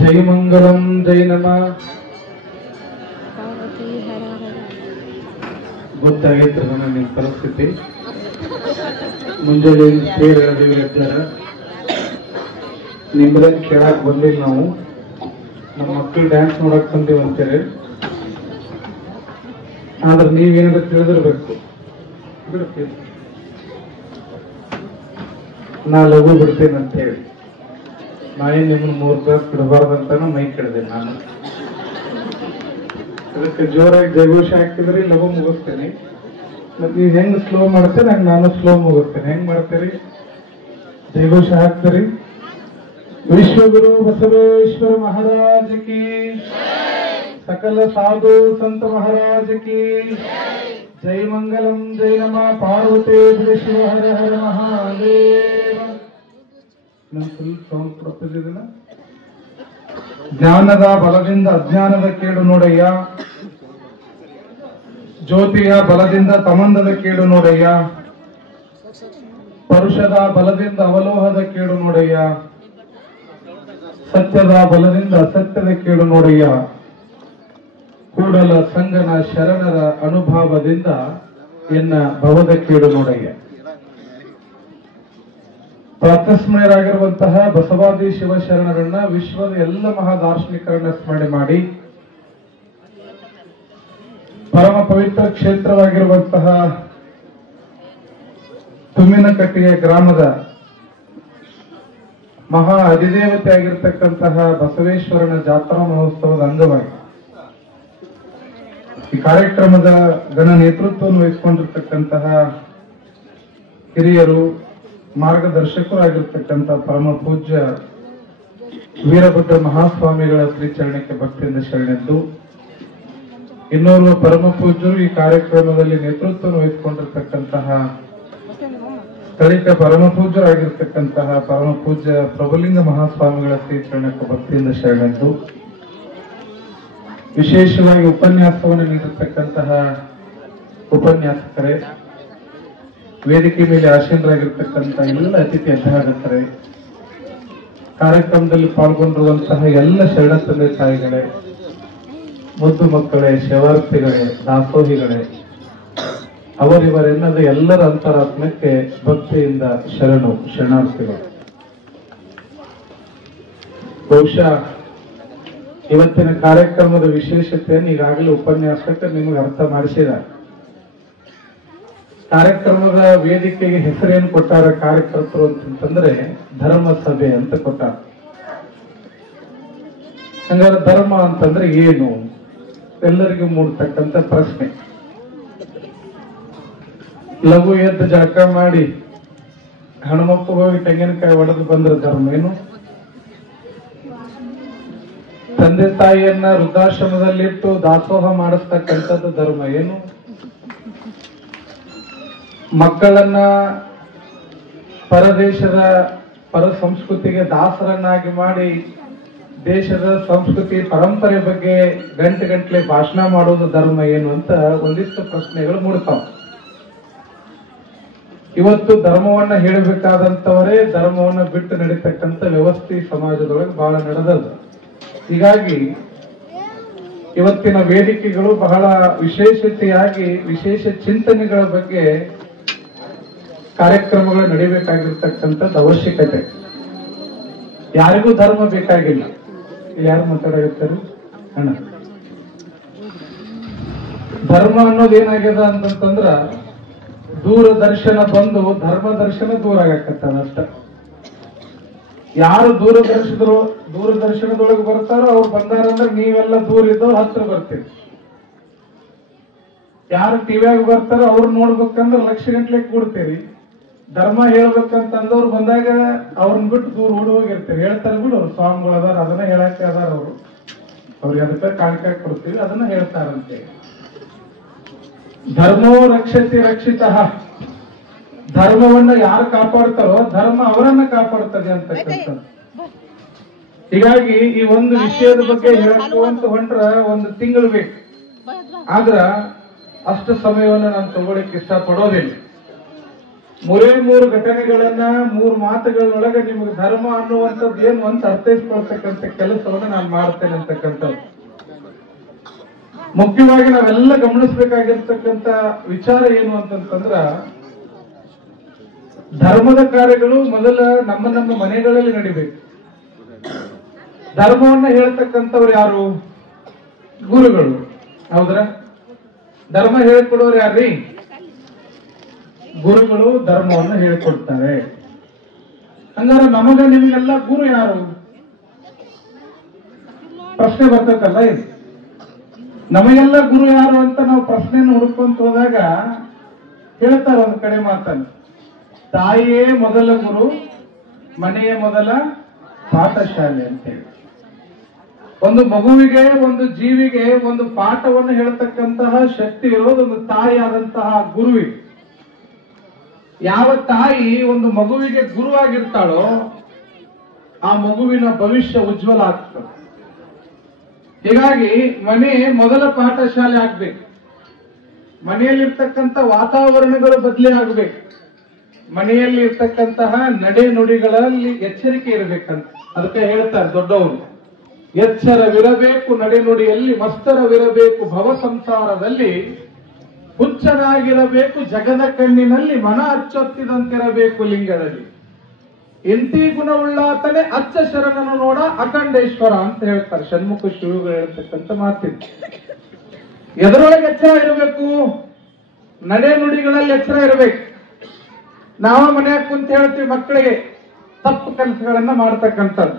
ಜೈ ಮಂಗಲಂ ಜೈ ನಮಃ. ಗೊತ್ತಾಗೈತ್ರಿ ನಿಮ್ಮ ಪರಿಸ್ಥಿತಿ. ಮುಂಜಾನೆ ತೇರು ಎಳೆದಿವ್ರ ನಿಮ್ದನ್ ಕೇಳಕ್ ಬಂದಿಲ್ಲ. ನಾವು ನಮ್ಮ ಮಕ್ಕಳು ಡ್ಯಾನ್ಸ್ ನೋಡಕ್ ಬಂದೀವಿ ಅಂತೇಳಿ. ಆದ್ರೆ ನೀವೇನಾದ್ರು ತಿಳಿದಿರ್ಬೇಕು. ನಾ ಲಘು ಬಿಡ್ತೇನೆ ಅಂತ ಹೇಳಿ ನಾಯಿ ನಿಮ್ಮನ್ನ 3 ತಾಸು ಬಿಡಬಾರ್ದಂತಾನು ಮೈ ಕೆಡ್ದೆ ನಾನು. ಅದಕ್ಕೆ ಜೋರಾಗಿ ಜಯಘೋಷ ಹಾಕಿದ್ರಿ ಲಘು ಮುಗಿಸ್ತೇನೆ. ಮತ್ತೆ ನೀವು ಹೆಂಗ್ ಸ್ಲೋ ಮಾಡ್ತೇನೆ ಹಂಗ ನಾನು ಸ್ಲೋ ಮುಗಿಸ್ತೇನೆ. ಹೆಂಗ್ ಮಾಡ್ತೀರಿ? ಜಯಘೋಷ ಹಾಕ್ತೀರಿ. ವಿಶ್ವಗುರು ಬಸವೇಶ್ವರ ಮಹಾರಾಜ ಕಿ, ಸಕಲ ಸಾಧು ಸಂತ ಮಹಾರಾಜ ಕಿ ಜೈ ಮಂಗಲಂ ಜೈ ನಮಃ. ಪಾರ್ವತಿ ಶಿವ ಹರ ಹರ ಮಹಾದೇವ. ಜ್ಞಾನದ ಬಲದಿಂದ ಅಜ್ಞಾನದ ಕೇಡು ನೋಡಯ್ಯ, ಜ್ಯೋತಿಯ ಬಲದಿಂದ ತಮಂದದ ಕೇಡು ನೋಡಯ್ಯ, ಪರುಷದ ಬಲದಿಂದ ಅವಲೋಹದ ಕೇಡು ನೋಡಯ್ಯ, ಸತ್ಯದ ಬಲದಿಂದ ಅಸತ್ಯದ ಕೇಡು ನೋಡಯ್ಯ, ಕೂಡಲ ಸಂಗನ ಶರಣರ ಅನುಭವದಿಂದ ಎನ್ನ ಭವದ ಕೇಡು ನೋಡಯ್ಯ. ಪ್ರಾತಸ್ಮಯರಾಗಿರುವಂತಹ ಬಸವಾದಿ ಶಿವಶರಣರನ್ನ ವಿಶ್ವದ ಎಲ್ಲ ಮಹಾದಾರ್ಶನಿಕರನ್ನ ಸ್ಮರಣೆ ಮಾಡಿ ಪರಮ ಪವಿತ್ರ ಕ್ಷೇತ್ರವಾಗಿರುವಂತಹ ತುಮ್ಮಿನಕಟ್ಟೆಯ ಗ್ರಾಮದ ಮಹಾ ಅಧಿದೇವತೆ ಆಗಿರ್ತಕ್ಕಂತಹ ಬಸವೇಶ್ವರನ ಜಾತ್ರಾ ಮಹೋತ್ಸವದ ಅಂಗವಾಗಿ ಈ ಕಾರ್ಯಕ್ರಮದ ಗಣ ನೇತೃತ್ವವನ್ನು ವಹಿಸಿಕೊಂಡಿರ್ತಕ್ಕಂತಹ ಹಿರಿಯರು, ಮಾರ್ಗದರ್ಶಕರು ಆಗಿರ್ತಕ್ಕಂಥ ಪರಮ ಪೂಜ್ಯ ವೀರಭದ್ರ ಮಹಾಸ್ವಾಮಿಗಳ ಶ್ರೀಚರಣಕ್ಕೆ ಭಕ್ತಿಯಿಂದ ಶರಣೆದ್ದು, ಇನ್ನೋರ್ವ ಪರಮ ಪೂಜ್ಯರು ಈ ಕಾರ್ಯಕ್ರಮದಲ್ಲಿ ನೇತೃತ್ವವನ್ನು ವಹಿಸಿಕೊಂಡಿರ್ತಕ್ಕಂತಹ ಸ್ಥಳೀಕ ಪರಮ ಪೂಜ್ಯರಾಗಿರ್ತಕ್ಕಂತಹ ಪರಮ ಪೂಜ್ಯ ಪ್ರಭುಲಿಂಗ ಮಹಾಸ್ವಾಮಿಗಳ ಶ್ರೀಚರಣಕ್ಕೆ ಭಕ್ತಿಯಿಂದ ಶರಣೆದ್ದು, ವಿಶೇಷವಾಗಿ ಉಪನ್ಯಾಸವನ್ನು ನೀಡಿರ್ತಕ್ಕಂತಹ ಉಪನ್ಯಾಸಕರೇ, ವೇದಿಕೆ ಮೇಲೆ ಆಸೀನರಾಗಿರ್ತಕ್ಕಂಥ ಎಲ್ಲ ಅತಿಥಿ ಅಧ್ಯಾಪಕರೇ, ಕಾರ್ಯಕ್ರಮದಲ್ಲಿ ಪಾಲ್ಗೊಂಡಿರುವಂತಹ ಎಲ್ಲ ಶರಣ ತಂದೆ ತಾಯಿಗಳೇ, ಮುದ್ದು ಮಕ್ಕಳೇ, ಶೇವಾರ್ಥಿಗಳೇ, ದಾಸೋಹಿಗಳೇ, ಅವರಿವರೆಲ್ಲದ ಎಲ್ಲರ ಅಂತರಾತ್ಮಕ್ಕೆ ಭಕ್ತಿಯಿಂದ ಶರಣಾರ್ಥಿಗಳು. ಬಹುಶಃ ಇವತ್ತಿನ ಕಾರ್ಯಕ್ರಮದ ವಿಶೇಷತೆಯನ್ನು ಈಗಾಗಲೇ ಉಪನ್ಯಾಸಕ ನಿಮಗೆ ಅರ್ಥ ಮಾಡಿಸಿದ್ದಾರೆ. ಕಾರ್ಯಕ್ರಮದ ವೇದಿಕೆಗೆ ಹೆಸರೇನು ಕೊಟ್ಟಾರ ಕಾರ್ಯಕರ್ತರು ಅಂತಂದ್ರೆ ಧರ್ಮ ಸಭೆ ಅಂತ ಕೊಟ್ಟಾರ. ಹಂಗಾರೆ ಧರ್ಮ ಅಂತಂದ್ರೆ ಏನು ಎಲ್ಲರಿಗೂ ಮೂಡ್ತಕ್ಕಂಥ ಪ್ರಶ್ನೆ. ಲಘು ಎದ್ದು ಜಳಕ ಮಾಡಿ ಹನುಮಪ್ಪು ಹೋಗಿ ತೆಂಗಿನಕಾಯಿ ಒಡೆದು ಬಂದ್ರೆ ಧರ್ಮ ಏನು? ತಂದೆ ತಾಯಿಯನ್ನ ವೃದ್ಧಾಶ್ರಮದಲ್ಲಿಟ್ಟು ದಾಸೋಹ ಮಾಡಿಸ್ತಕ್ಕಂಥದ್ದು ಧರ್ಮ ಏನು? ಮಕ್ಕಳನ್ನ ಪರದೇಶದ ಪರ ಸಂಸ್ಕೃತಿಗೆ ದಾಸರನ್ನಾಗಿ ಮಾಡಿ ದೇಶದ ಸಂಸ್ಕೃತಿ ಪರಂಪರೆ ಬಗ್ಗೆ ಗಂಟೆ ಭಾಷಣ ಮಾಡೋದು ಧರ್ಮ ಏನು ಅಂತ ಒಂದಿಷ್ಟು ಪ್ರಶ್ನೆಗಳು ಮೂಡ್ತಾವ. ಇವತ್ತು ಧರ್ಮವನ್ನ ಹೇಳಬೇಕಾದಂತವರೇ ಧರ್ಮವನ್ನ ಬಿಟ್ಟು ನಡೀತಕ್ಕಂಥ ವ್ಯವಸ್ಥೆ ಸಮಾಜದೊಳಗೆ ಬಹಳ ನಡೆದದ. ಹೀಗಾಗಿ ಇವತ್ತಿನ ವೇದಿಕೆಗಳು ಬಹಳ ವಿಶೇಷತೆಯಾಗಿ ವಿಶೇಷ ಚಿಂತನೆಗಳ ಬಗ್ಗೆ ಕಾರ್ಯಕ್ರಮಗಳು ನಡೀಬೇಕಾಗಿರ್ತಕ್ಕಂಥದ್ದು ಅವಶ್ಯಕತೆ. ಯಾರಿಗೂ ಧರ್ಮ ಬೇಕಾಗಿಲ್ಲ. ಇಲ್ಲಿ ಯಾರು ಮಾತಾಡಿರ್ತಾರೆ ಅಣ್ಣ? ಧರ್ಮ ಅನ್ನೋದು ಏನಾಗ್ಯದ ಅಂತಂದ್ರ ದೂರದರ್ಶನ ಬಂದು ಧರ್ಮ ದರ್ಶನ ದೂರ ಆಗಕತ್ತದ ಅಷ್ಟ. ಯಾರು ದೂರದರ್ಶನದೊಳಗೆ ಬರ್ತಾರೋ ಅವ್ರು ಬಂದಾರಂದ್ರೆ ನೀವೆಲ್ಲ ದೂರ ಇದ್ದವ್ರು ಹತ್ರ ಬರ್ತೀರಿ. ಯಾರು ಟಿವಿಯಾಗ ಬರ್ತಾರೋ ಅವ್ರು ನೋಡ್ಬೇಕಂದ್ರೆ ಲಕ್ಷ ಗಂಟ್ಲೆ ಕೂಡ್ತೀರಿ. ಧರ್ಮ ಹೇಳ್ಬೇಕಂತಂದವ್ರು ಬಂದಾಗ ಅವ್ರನ್ನ ಬಿಟ್ಟು ದೂರ ಓಡಿ ಹೋಗಿರ್ತೀರಿ. ಹೇಳ್ತಾರೆ ಬಿಡು, ಅವ್ರು ಸ್ವಾಮಿಗಳು ಅದಾರ, ಅದನ್ನ ಹೇಳಕ್ಕೆ ಅದಾರ ಅವರು, ಅವ್ರಿಗೆ ಅದಕ್ಕೆ ಕಾಣಿಕೆ ಕೊಡ್ತೀವಿ, ಅದನ್ನ ಹೇಳ್ತಾರಂತೆ. ಧರ್ಮೋ ರಕ್ಷತಿ ರಕ್ಷಿತ. ಧರ್ಮವನ್ನ ಯಾರು ಕಾಪಾಡ್ತಾರೋ ಧರ್ಮ ಅವರನ್ನ ಕಾಪಾಡ್ತದೆ ಅಂತಕ್ಕಂಥದ್ದು. ಹೀಗಾಗಿ ಈ ಒಂದು ವಿಷಯದ ಬಗ್ಗೆ ಹೇಳ್ಕೊಂತ ಹೊಂಟ್ರ 1 ತಿಂಗಳು ಬೇಕು. ಆದ್ರ ಅಷ್ಟು ಸಮಯವನ್ನು ನಾನು ತಗೊಳ್ಳಿಕ್ಕೆ ಇಷ್ಟಪಡೋದಿಲ್ಲ. ಮೂರು ಘಟನೆಗಳನ್ನ 3 ಮಾತುಗಳೊಳಗೆ ನಿಮಗೆ ಧರ್ಮ ಅನ್ನುವಂಥದ್ದು ಏನು ಅಂತ ಅರ್ಥೈಸ್ಕೊಳ್ತಕ್ಕಂಥ ಕೆಲಸವನ್ನ ನಾನು ಮಾಡ್ತೇನೆ ಅಂತಕ್ಕಂಥದ್ದು. ಮುಖ್ಯವಾಗಿ ನಾವೆಲ್ಲ ಗಮನಿಸಬೇಕಾಗಿರ್ತಕ್ಕಂಥ ವಿಚಾರ ಏನು ಅಂತಂದ್ರ, ಧರ್ಮದ ಕಾರ್ಯಗಳು ಮೊದಲ ನಮ್ಮ ಮನೆಗಳಲ್ಲಿ ನಡಿಬೇಕು. ಧರ್ಮವನ್ನ ಹೇಳ್ತಕ್ಕಂಥವ್ರು ಯಾರು? ಗುರುಗಳು. ಹೌದ್ರ? ಧರ್ಮ ಹೇಳ್ಕೊಡೋರು ಯಾರ್ರೀ? ಗುರುಗಳು ಧರ್ಮವನ್ನು ಹೇಳ್ಕೊಡ್ತಾರೆ. ಹಂಗಾರೆ ನಮಗ ನಿಮಗೆಲ್ಲ ಗುರು ಯಾರು? ಪ್ರಶ್ನೆ ಬರ್ತೈತಲ್ಲ ಇದು. ನಮಗೆಲ್ಲ ಗುರು ಯಾರು ಅಂತ ನಾವು ಪ್ರಶ್ನೆಯನ್ನು ಹುಡುಕೊಂತ ಹೋದಾಗ ಹೇಳ್ತಾರ ಒಂದ್ ಕಡೆ ಮಾತನ್ನು, ತಾಯಿಯೇ ಮೊದಲ ಗುರು, ಮನೆಯ ಮೊದಲ ಪಾಠಶಾಲೆ ಅಂತ ಹೇಳಿ. ಒಂದು ಮಗುವಿಗೆ, ಒಂದು ಜೀವಿಗೆ ಒಂದು ಪಾಠವನ್ನು ಹೇಳ್ತಕ್ಕಂತಹ ಶಕ್ತಿ ಇರೋದು ಒಂದು ತಾಯಿಯಾದಂತಹ ಗುರುವಿಗೆ. ಯಾವ ತಾಯಿ ಒಂದು ಮಗುವಿಗೆ ಗುರುವಾಗಿರ್ತಾಳೋ ಆ ಮಗುವಿನ ಭವಿಷ್ಯ ಉಜ್ವಲ ಆಗ್ತದೆ. ಹೀಗಾಗಿ ಮನೆ ಮೊದಲ ಪಾಠಶಾಲೆ ಆಗ್ಬೇಕು. ಮನೆಯಲ್ಲಿರ್ತಕ್ಕಂಥ ವಾತಾವರಣಗಳು ಬದಲಿ ಆಗ್ಬೇಕು. ಮನೆಯಲ್ಲಿ ಇರ್ತಕ್ಕಂತಹ ನಡೆ ನುಡಿಗಳಲ್ಲಿ ಎಚ್ಚರಿಕೆ ಇರಬೇಕಂತ ಅದಕ್ಕೆ ಹೇಳ್ತಾರೆ ದೊಡ್ಡವರು, ಎಚ್ಚರವಿರಬೇಕು ನಡೆ ನುಡಿಯಲ್ಲಿ, ಮಸ್ತರವಿರಬೇಕು ಭವ ಸಂಸಾರದಲ್ಲಿ, ಹುಚ್ಚರಾಗಿರಬೇಕು ಜಗದ ಕಣ್ಣಿನಲ್ಲಿ, ಮನ ಅಚ್ಚೊತ್ತಿದಂತಿರಬೇಕು ಲಿಂಗದಲ್ಲಿ. ಇಂತಿ ಗುಣವುಳ್ಳಾತನೇ ಅಚ್ಚ ಶರಣನು ನೋಡ ಅಖಂಡೇಶ್ವರ ಅಂತ ಹೇಳ್ತಾರೆ ಷಣ್ಮುಖ ಶಿವಗಳು ಹೇಳ್ತಕ್ಕಂಥ ಮಾತಿದೆ. ಎದರೊಳಗೆ ಎಚ್ಚರ ಇರಬೇಕು? ನಡೆ ನುಡಿಗಳಲ್ಲಿ ಎಚ್ಚರ ಇರಬೇಕು. ನಾವು ಮನೆಯಾಗ ಕುಂತ ಹೇಳ್ತೀವಿ ಮಕ್ಕಳಿಗೆ ತಪ್ಪು ಕೆಲಸಗಳನ್ನ ಮಾಡ್ತಕ್ಕಂಥದ್ದು.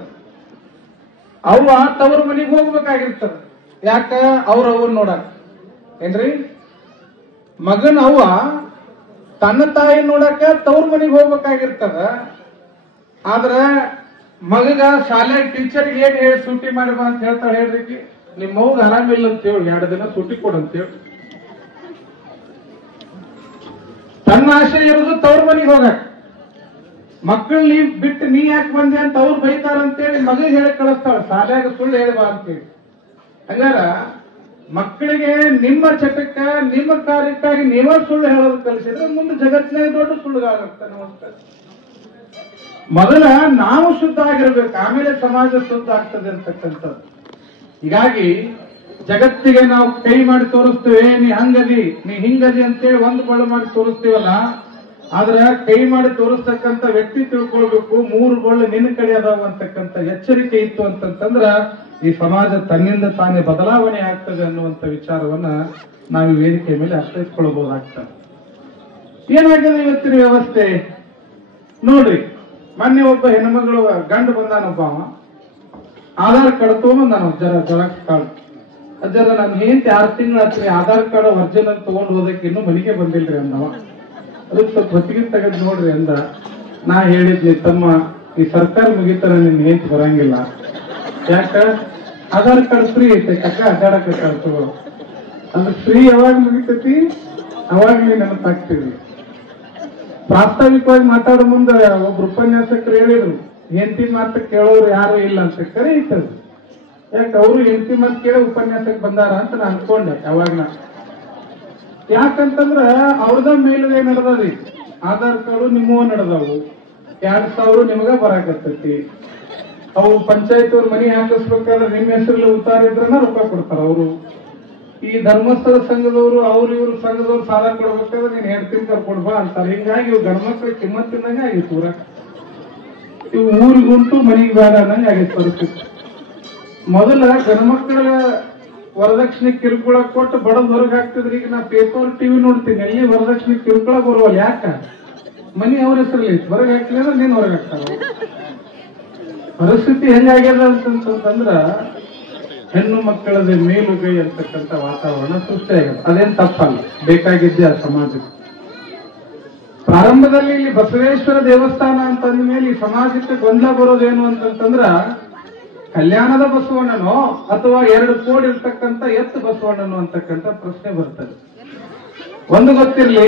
ಅವ್ವ ತವ್ರ ಮನೆಗೆ ಹೋಗ್ಬೇಕಾಗಿರ್ತದ. ಯಾಕ? ಅವ್ರವ್ವನ್ ನೋಡಕ್ ಏನ್ರಿ? ಮಗನ ಅವ್ವ ತನ್ನ ತಾಯಿ ನೋಡಕ ತವ್ರ ಮನೆಗೆ ಹೋಗ್ಬೇಕಾಗಿರ್ತದ. ಆದ್ರ ಮಗಗ ಶಾಲೆ ಟೀಚರ್ಗೆ ಏನ್ ಹೇಳಿ ಸೂಟಿ ಮಾಡಿ ಬಾ ಅಂತ ಹೇಳ್ತಾಳೆ ಹೇಳ್ರಿ, ನಿಮ್ಮ ಮಗ ಆರಾಮಿಲ್ಲ ಅಂತ ಹೇಳಿ 2 ದಿನ ಸೂಟಿ ಕೊಡಂತೇಳಿ. ತನ್ನ ಆಸೆ ಇರೋದು ತವ್ರ ಮನೆಗೆ ಹೋಗಕ್. ಮಕ್ಕಳು ನೀ ಬಿಟ್ಟು ನೀ ಯಾಕೆ ಬಂದೆ ಅಂತ ಅವ್ರು ಬೈತಾರಂತೇಳಿ ಮಗ ಹೇಳಿ ಕಳಿಸ್ತಾಳ, ಶಾಲ್ಯಾಗ ಸುಳ್ಳು ಹೇಳ್ಬಾ ಅಂತೇಳಿ. ಹಂಗಾರ ಮಕ್ಕಳಿಗೆ ನಿಮ್ಮ ಚಟಕ್ಕ ನಿಮ್ಮ ಕಾರ್ಯಕ್ಕಾಗಿ ನೀವೇ ಸುಳ್ಳು ಹೇಳೋದು ಕಲಿಸಿದ್ರೆ ಮುಂದೆ ಜಗತ್ತಿನಾಗ ದೊಡ್ಡ ಸುಳ್ಳುಗಾರಾಗ್ತಾನೆ. ಮೊದಲ ನಾವು ಶುದ್ಧ ಆಗಿರ್ಬೇಕು, ಆಮೇಲೆ ಸಮಾಜ ಶುದ್ಧ ಆಗ್ತದೆ ಅಂತಕ್ಕಂಥದ್ದು. ಹೀಗಾಗಿ ಜಗತ್ತಿಗೆ ನಾವು ಕೈ ಮಾಡಿ ತೋರಿಸ್ತೇವೆ, ನೀ ಹಂಗದಿ ನೀ ಹಿಂಗದಿ ಅಂತೇಳಿ ಒಂದು ಬಳ್ಳು ಮಾಡಿ ತೋರಿಸ್ತೀವಲ್ಲ, ಆದ್ರ ಕೈ ಮಾಡಿ ತೋರಿಸ್ತಕ್ಕಂಥ ವ್ಯಕ್ತಿ ತಿಳ್ಕೊಳ್ಬೇಕು 3 ಬಳ್ಳು ನಿನ್ನ ಕಡೆ ಅದಾವ ಅಂತಕ್ಕಂಥ ಎಚ್ಚರಿಕೆ ಇತ್ತು ಅಂತಂದ್ರ ಈ ಸಮಾಜ ತನ್ನಿಂದ ತಾನೇ ಬದಲಾವಣೆ ಆಗ್ತದೆ ಅನ್ನುವಂಥ ವಿಚಾರವನ್ನ ನಾವು ಈ ವೇದಿಕೆ ಮೇಲೆ ಅರ್ಥೈಸ್ಕೊಳ್ಬಹುದಾಗ್ತದೆ. ಏನಾಗಿದೆ ಇವತ್ತಿನ ವ್ಯವಸ್ಥೆ ನೋಡ್ರಿ. ಮೊನ್ನೆ ಒಬ್ಬ ಹೆಣ್ಮಗಳು ಗಂಡು ಬಂದಾನೊಬ್ಬ, ಆಧಾರ್ ಕಾರ್ಡ್ ತಗೊಂಬಂದಾನ, ಜೆರಾಕ್ಸ್ ಕಾರ್ಡ್. ಅಜ್ಜರ ನನ್ ಹೆಂಡತಿ 6 ತಿಂಗಳು ಹತ್ರಿ ಆಧಾರ್ ಕಾರ್ಡ್ ಒರಿಜಿನಲ್ ತಗೊಂಡು ಹೋದಕ್ಕೆ ಇನ್ನೂ ಮನೆಗೆ ಬಂದಿಲ್ರಿ ಅಂದವ. ಅದಕ್ಕೆ ಸ್ವಲ್ಪ ಹೊತ್ತಿಗೆ ತೆಗೆದು ನೋಡ್ರಿ ಅಂದ. ನಾ ಹೇಳಿದ್ನಿ, ತಮ್ಮ ಈ ಸರ್ಕಾರ ಮುಗಿತಾರ ನಿನ್ ಹೆಂಡತಿ ಬರಂಗಿಲ್ಲ. ಯಾಕ? ಆಧಾರ್ ಕಾರ್ಡ್ ಫ್ರೀ ಐತೆ ಕಕ್ಕ, ಅಡ್ಡಾಡಕ ತಗೋ. ಅದು ಫ್ರೀ ಯಾವಾಗ ಮುಗಿತೈತಿ ಅವಾಗ ನೀವು ನೆನಪಾಗ್ತೀವಿ. ಪ್ರಾಸ್ತಾವಿಕವಾಗಿ ಮಾತಾಡೋ ಮುಂದೆ ಒಬ್ರು ಉಪನ್ಯಾಸಕರು ಹೇಳಿದ್ರು, ಹೆಂಡತಿ ಮಾತು ಕೇಳೋರು ಯಾರು ಇಲ್ಲ ಅಂತ. ಕರೆ ಐತದ. ಯಾಕೆ? ಅವರು ಹೆಂಡತಿ ಮಾತು ಕೇಳಿ ಉಪನ್ಯಾಸಕ್ಕೆ ಬಂದಾರ ಅಂತ ನಾನು ಅನ್ಕೊಂಡೆ ಯಾವಾಗ. ಯಾಕಂತಂದ್ರ ಅವ್ರದ ಮೇಲುಗೈ ನಡೆದದಿ. ಆಧಾರ್ ಕಾರ್ಡು ನಿಮ್ಮವ ನಡೆದವು, 2000 ನಿಮಗ ಬರಾಕತ್ತೈತಿ. ಅವು ಪಂಚಾಯತ್ ಅವ್ರ ಮನಿ ಹಾಕಿಸ್ಬೇಕಾದ್ರೆ ನಿಮ್ಮ ಹೆಸರಲ್ಲಿ ಉತ್ತಾರ ಇದ್ರನ್ನ ರೊಕ್ಕ ಕೊಡ್ತಾರ ಅವರು. ಈ ಧರ್ಮಸ್ಥಳ ಸಂಘದವರು ಇವ್ರ ಸಂಘದವ್ರು ಸಾಲ ಕೊಡ್ಬೇಕಾದ್ರೆ ನೀನ್ ಹೆಣ್ತಿನ ಕರ್ಕೊಂಡ್ ಬಾ ಅಂತಾರೆ. ಹಿಂಗಾಗಿ ಇವ್ ಗಂಡ್ಮಕ್ಳಿಗೆ ಕಿಮ್ಮತ್ತಿನಂಗೆ ಆಗಿತ್ತು ಊರ. ಇವು ಊರಿಗುಂಟು ಮನಿಗೆ ಬೇಡ ಅನ್ನಂಗೆ ಆಗಿತ್ತು ಪರಿಸ್ಥಿತಿ. ಮೊದಲ ಗಂಡ್ಮಕ್ಳ ವರದಕ್ಷಿಣೆ ಕಿರುಕುಳ ಕೊಟ್ಟು ಬಡದ್ ಹೊರಗೆ ಹಾಕ್ತಿದ್ರಿ. ಈಗ ನಾ ಪೇಪರ್ ಟಿವಿ ನೋಡ್ತೀನಿ, ಎಲ್ಲಿ ವರದಕ್ಷಿಣೆ ಕಿರುಕುಳ ಬರುವಲ್ಲ. ಯಾಕ? ಮನಿ ಅವ್ರ ಹೆಸರಲ್ಲಿ ಹೊರಗೆ ಹಾಕ್ಲಿ ಅಂದ್ರೆ ನೀನ್ ಹೊರಗೆ ಹಾಕ್ತಾರ. ಪರಿಸ್ಥಿತಿ ಹೆಂಗಾಗ್ಯದ ಅಂತಂದ್ರ ಹೆಣ್ಣು ಮಕ್ಕಳದ ಮೇಲುಗೈ ಅಂತಕ್ಕಂಥ ವಾತಾವರಣ ಸೃಷ್ಟಿಯಾಗಿದೆ. ಅದೇನ್ ತಪ್ಪಲ್ಲ, ಬೇಕಾಗಿದ್ದೆ ಆ ಸಮಾಜಕ್ಕೆ. ಪ್ರಾರಂಭದಲ್ಲಿ ಇಲ್ಲಿ ಬಸವೇಶ್ವರ ದೇವಸ್ಥಾನ ಅಂತಂದ ಮೇಲೆ ಈ ಸಮಾಜಕ್ಕೆ ಗೊಂದಲ ಬರೋದೇನು ಅಂತಂದ್ರ, ಕಲ್ಯಾಣದ ಬಸವಣ್ಣನೋ ಅಥವಾ 2 ಕೋಡಿ ಇರ್ತಕ್ಕಂಥ ಎತ್ತು ಬಸವಣ್ಣನೋ ಅಂತಕ್ಕಂಥ ಪ್ರಶ್ನೆ ಬರ್ತದೆ. ಒಂದು ಗೊತ್ತಿರ್ಲಿ,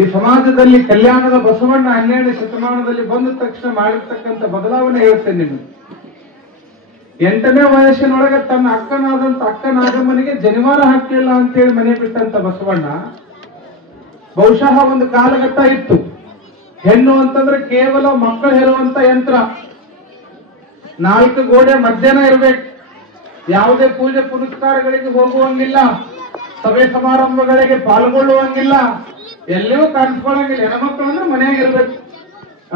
ಈ ಸಮಾಜದಲ್ಲಿ ಕಲ್ಯಾಣದ ಬಸವಣ್ಣ 12ನೇ ಶತಮಾನದಲ್ಲಿ ಬಂದ ತಕ್ಷಣ ಮಾಡಿರ್ತಕ್ಕಂಥ ಬದಲಾವಣೆ ಹೇಳ್ತೇನೆ ನಿಮಗೆ. 8ನೇ ವಯಸ್ಸಿನೊಳಗೆ ತನ್ನ ಅಕ್ಕ ನಾಗಮ್ಮನಿಗೆ ಜನಿವಾರ ಹಾಕಲಿಲ್ಲ ಅಂತೇಳಿ ಮನೆ ಬಿಟ್ಟಂತ ಬಸವಣ್ಣ ಬಹುಶಃ ಒಂದು ಕಾಲಘಟ್ಟ ಇತ್ತು. ಹೆಣ್ಣು ಅಂತಂದ್ರೆ ಕೇವಲ ಮಕ್ಕಳು ಹೆರುವಂತ ಯಂತ್ರ. 4 ಗೋಡೆ ಮಧ್ಯಾಹ್ನ ಇರ್ಬೇಕು. ಯಾವುದೇ ಪೂಜೆ ಪುನಸ್ಕಾರಗಳಿಗೆ ಹೋಗುವಂಗಿಲ್ಲ, ಸಭೆ ಸಮಾರಂಭಗಳಿಗೆ ಪಾಲ್ಗೊಳ್ಳುವಂಗಿಲ್ಲ, ಎಲ್ಲಿಯೂ ಕಾಣಿಸ್ಕೊಳ್ಳಂಗಿಲ್ಲ. ಹೆಣ್ಮಕ್ಳು ಅಂದ್ರೆ ಮನೆಯಾಗ ಇರ್ಬೇಕು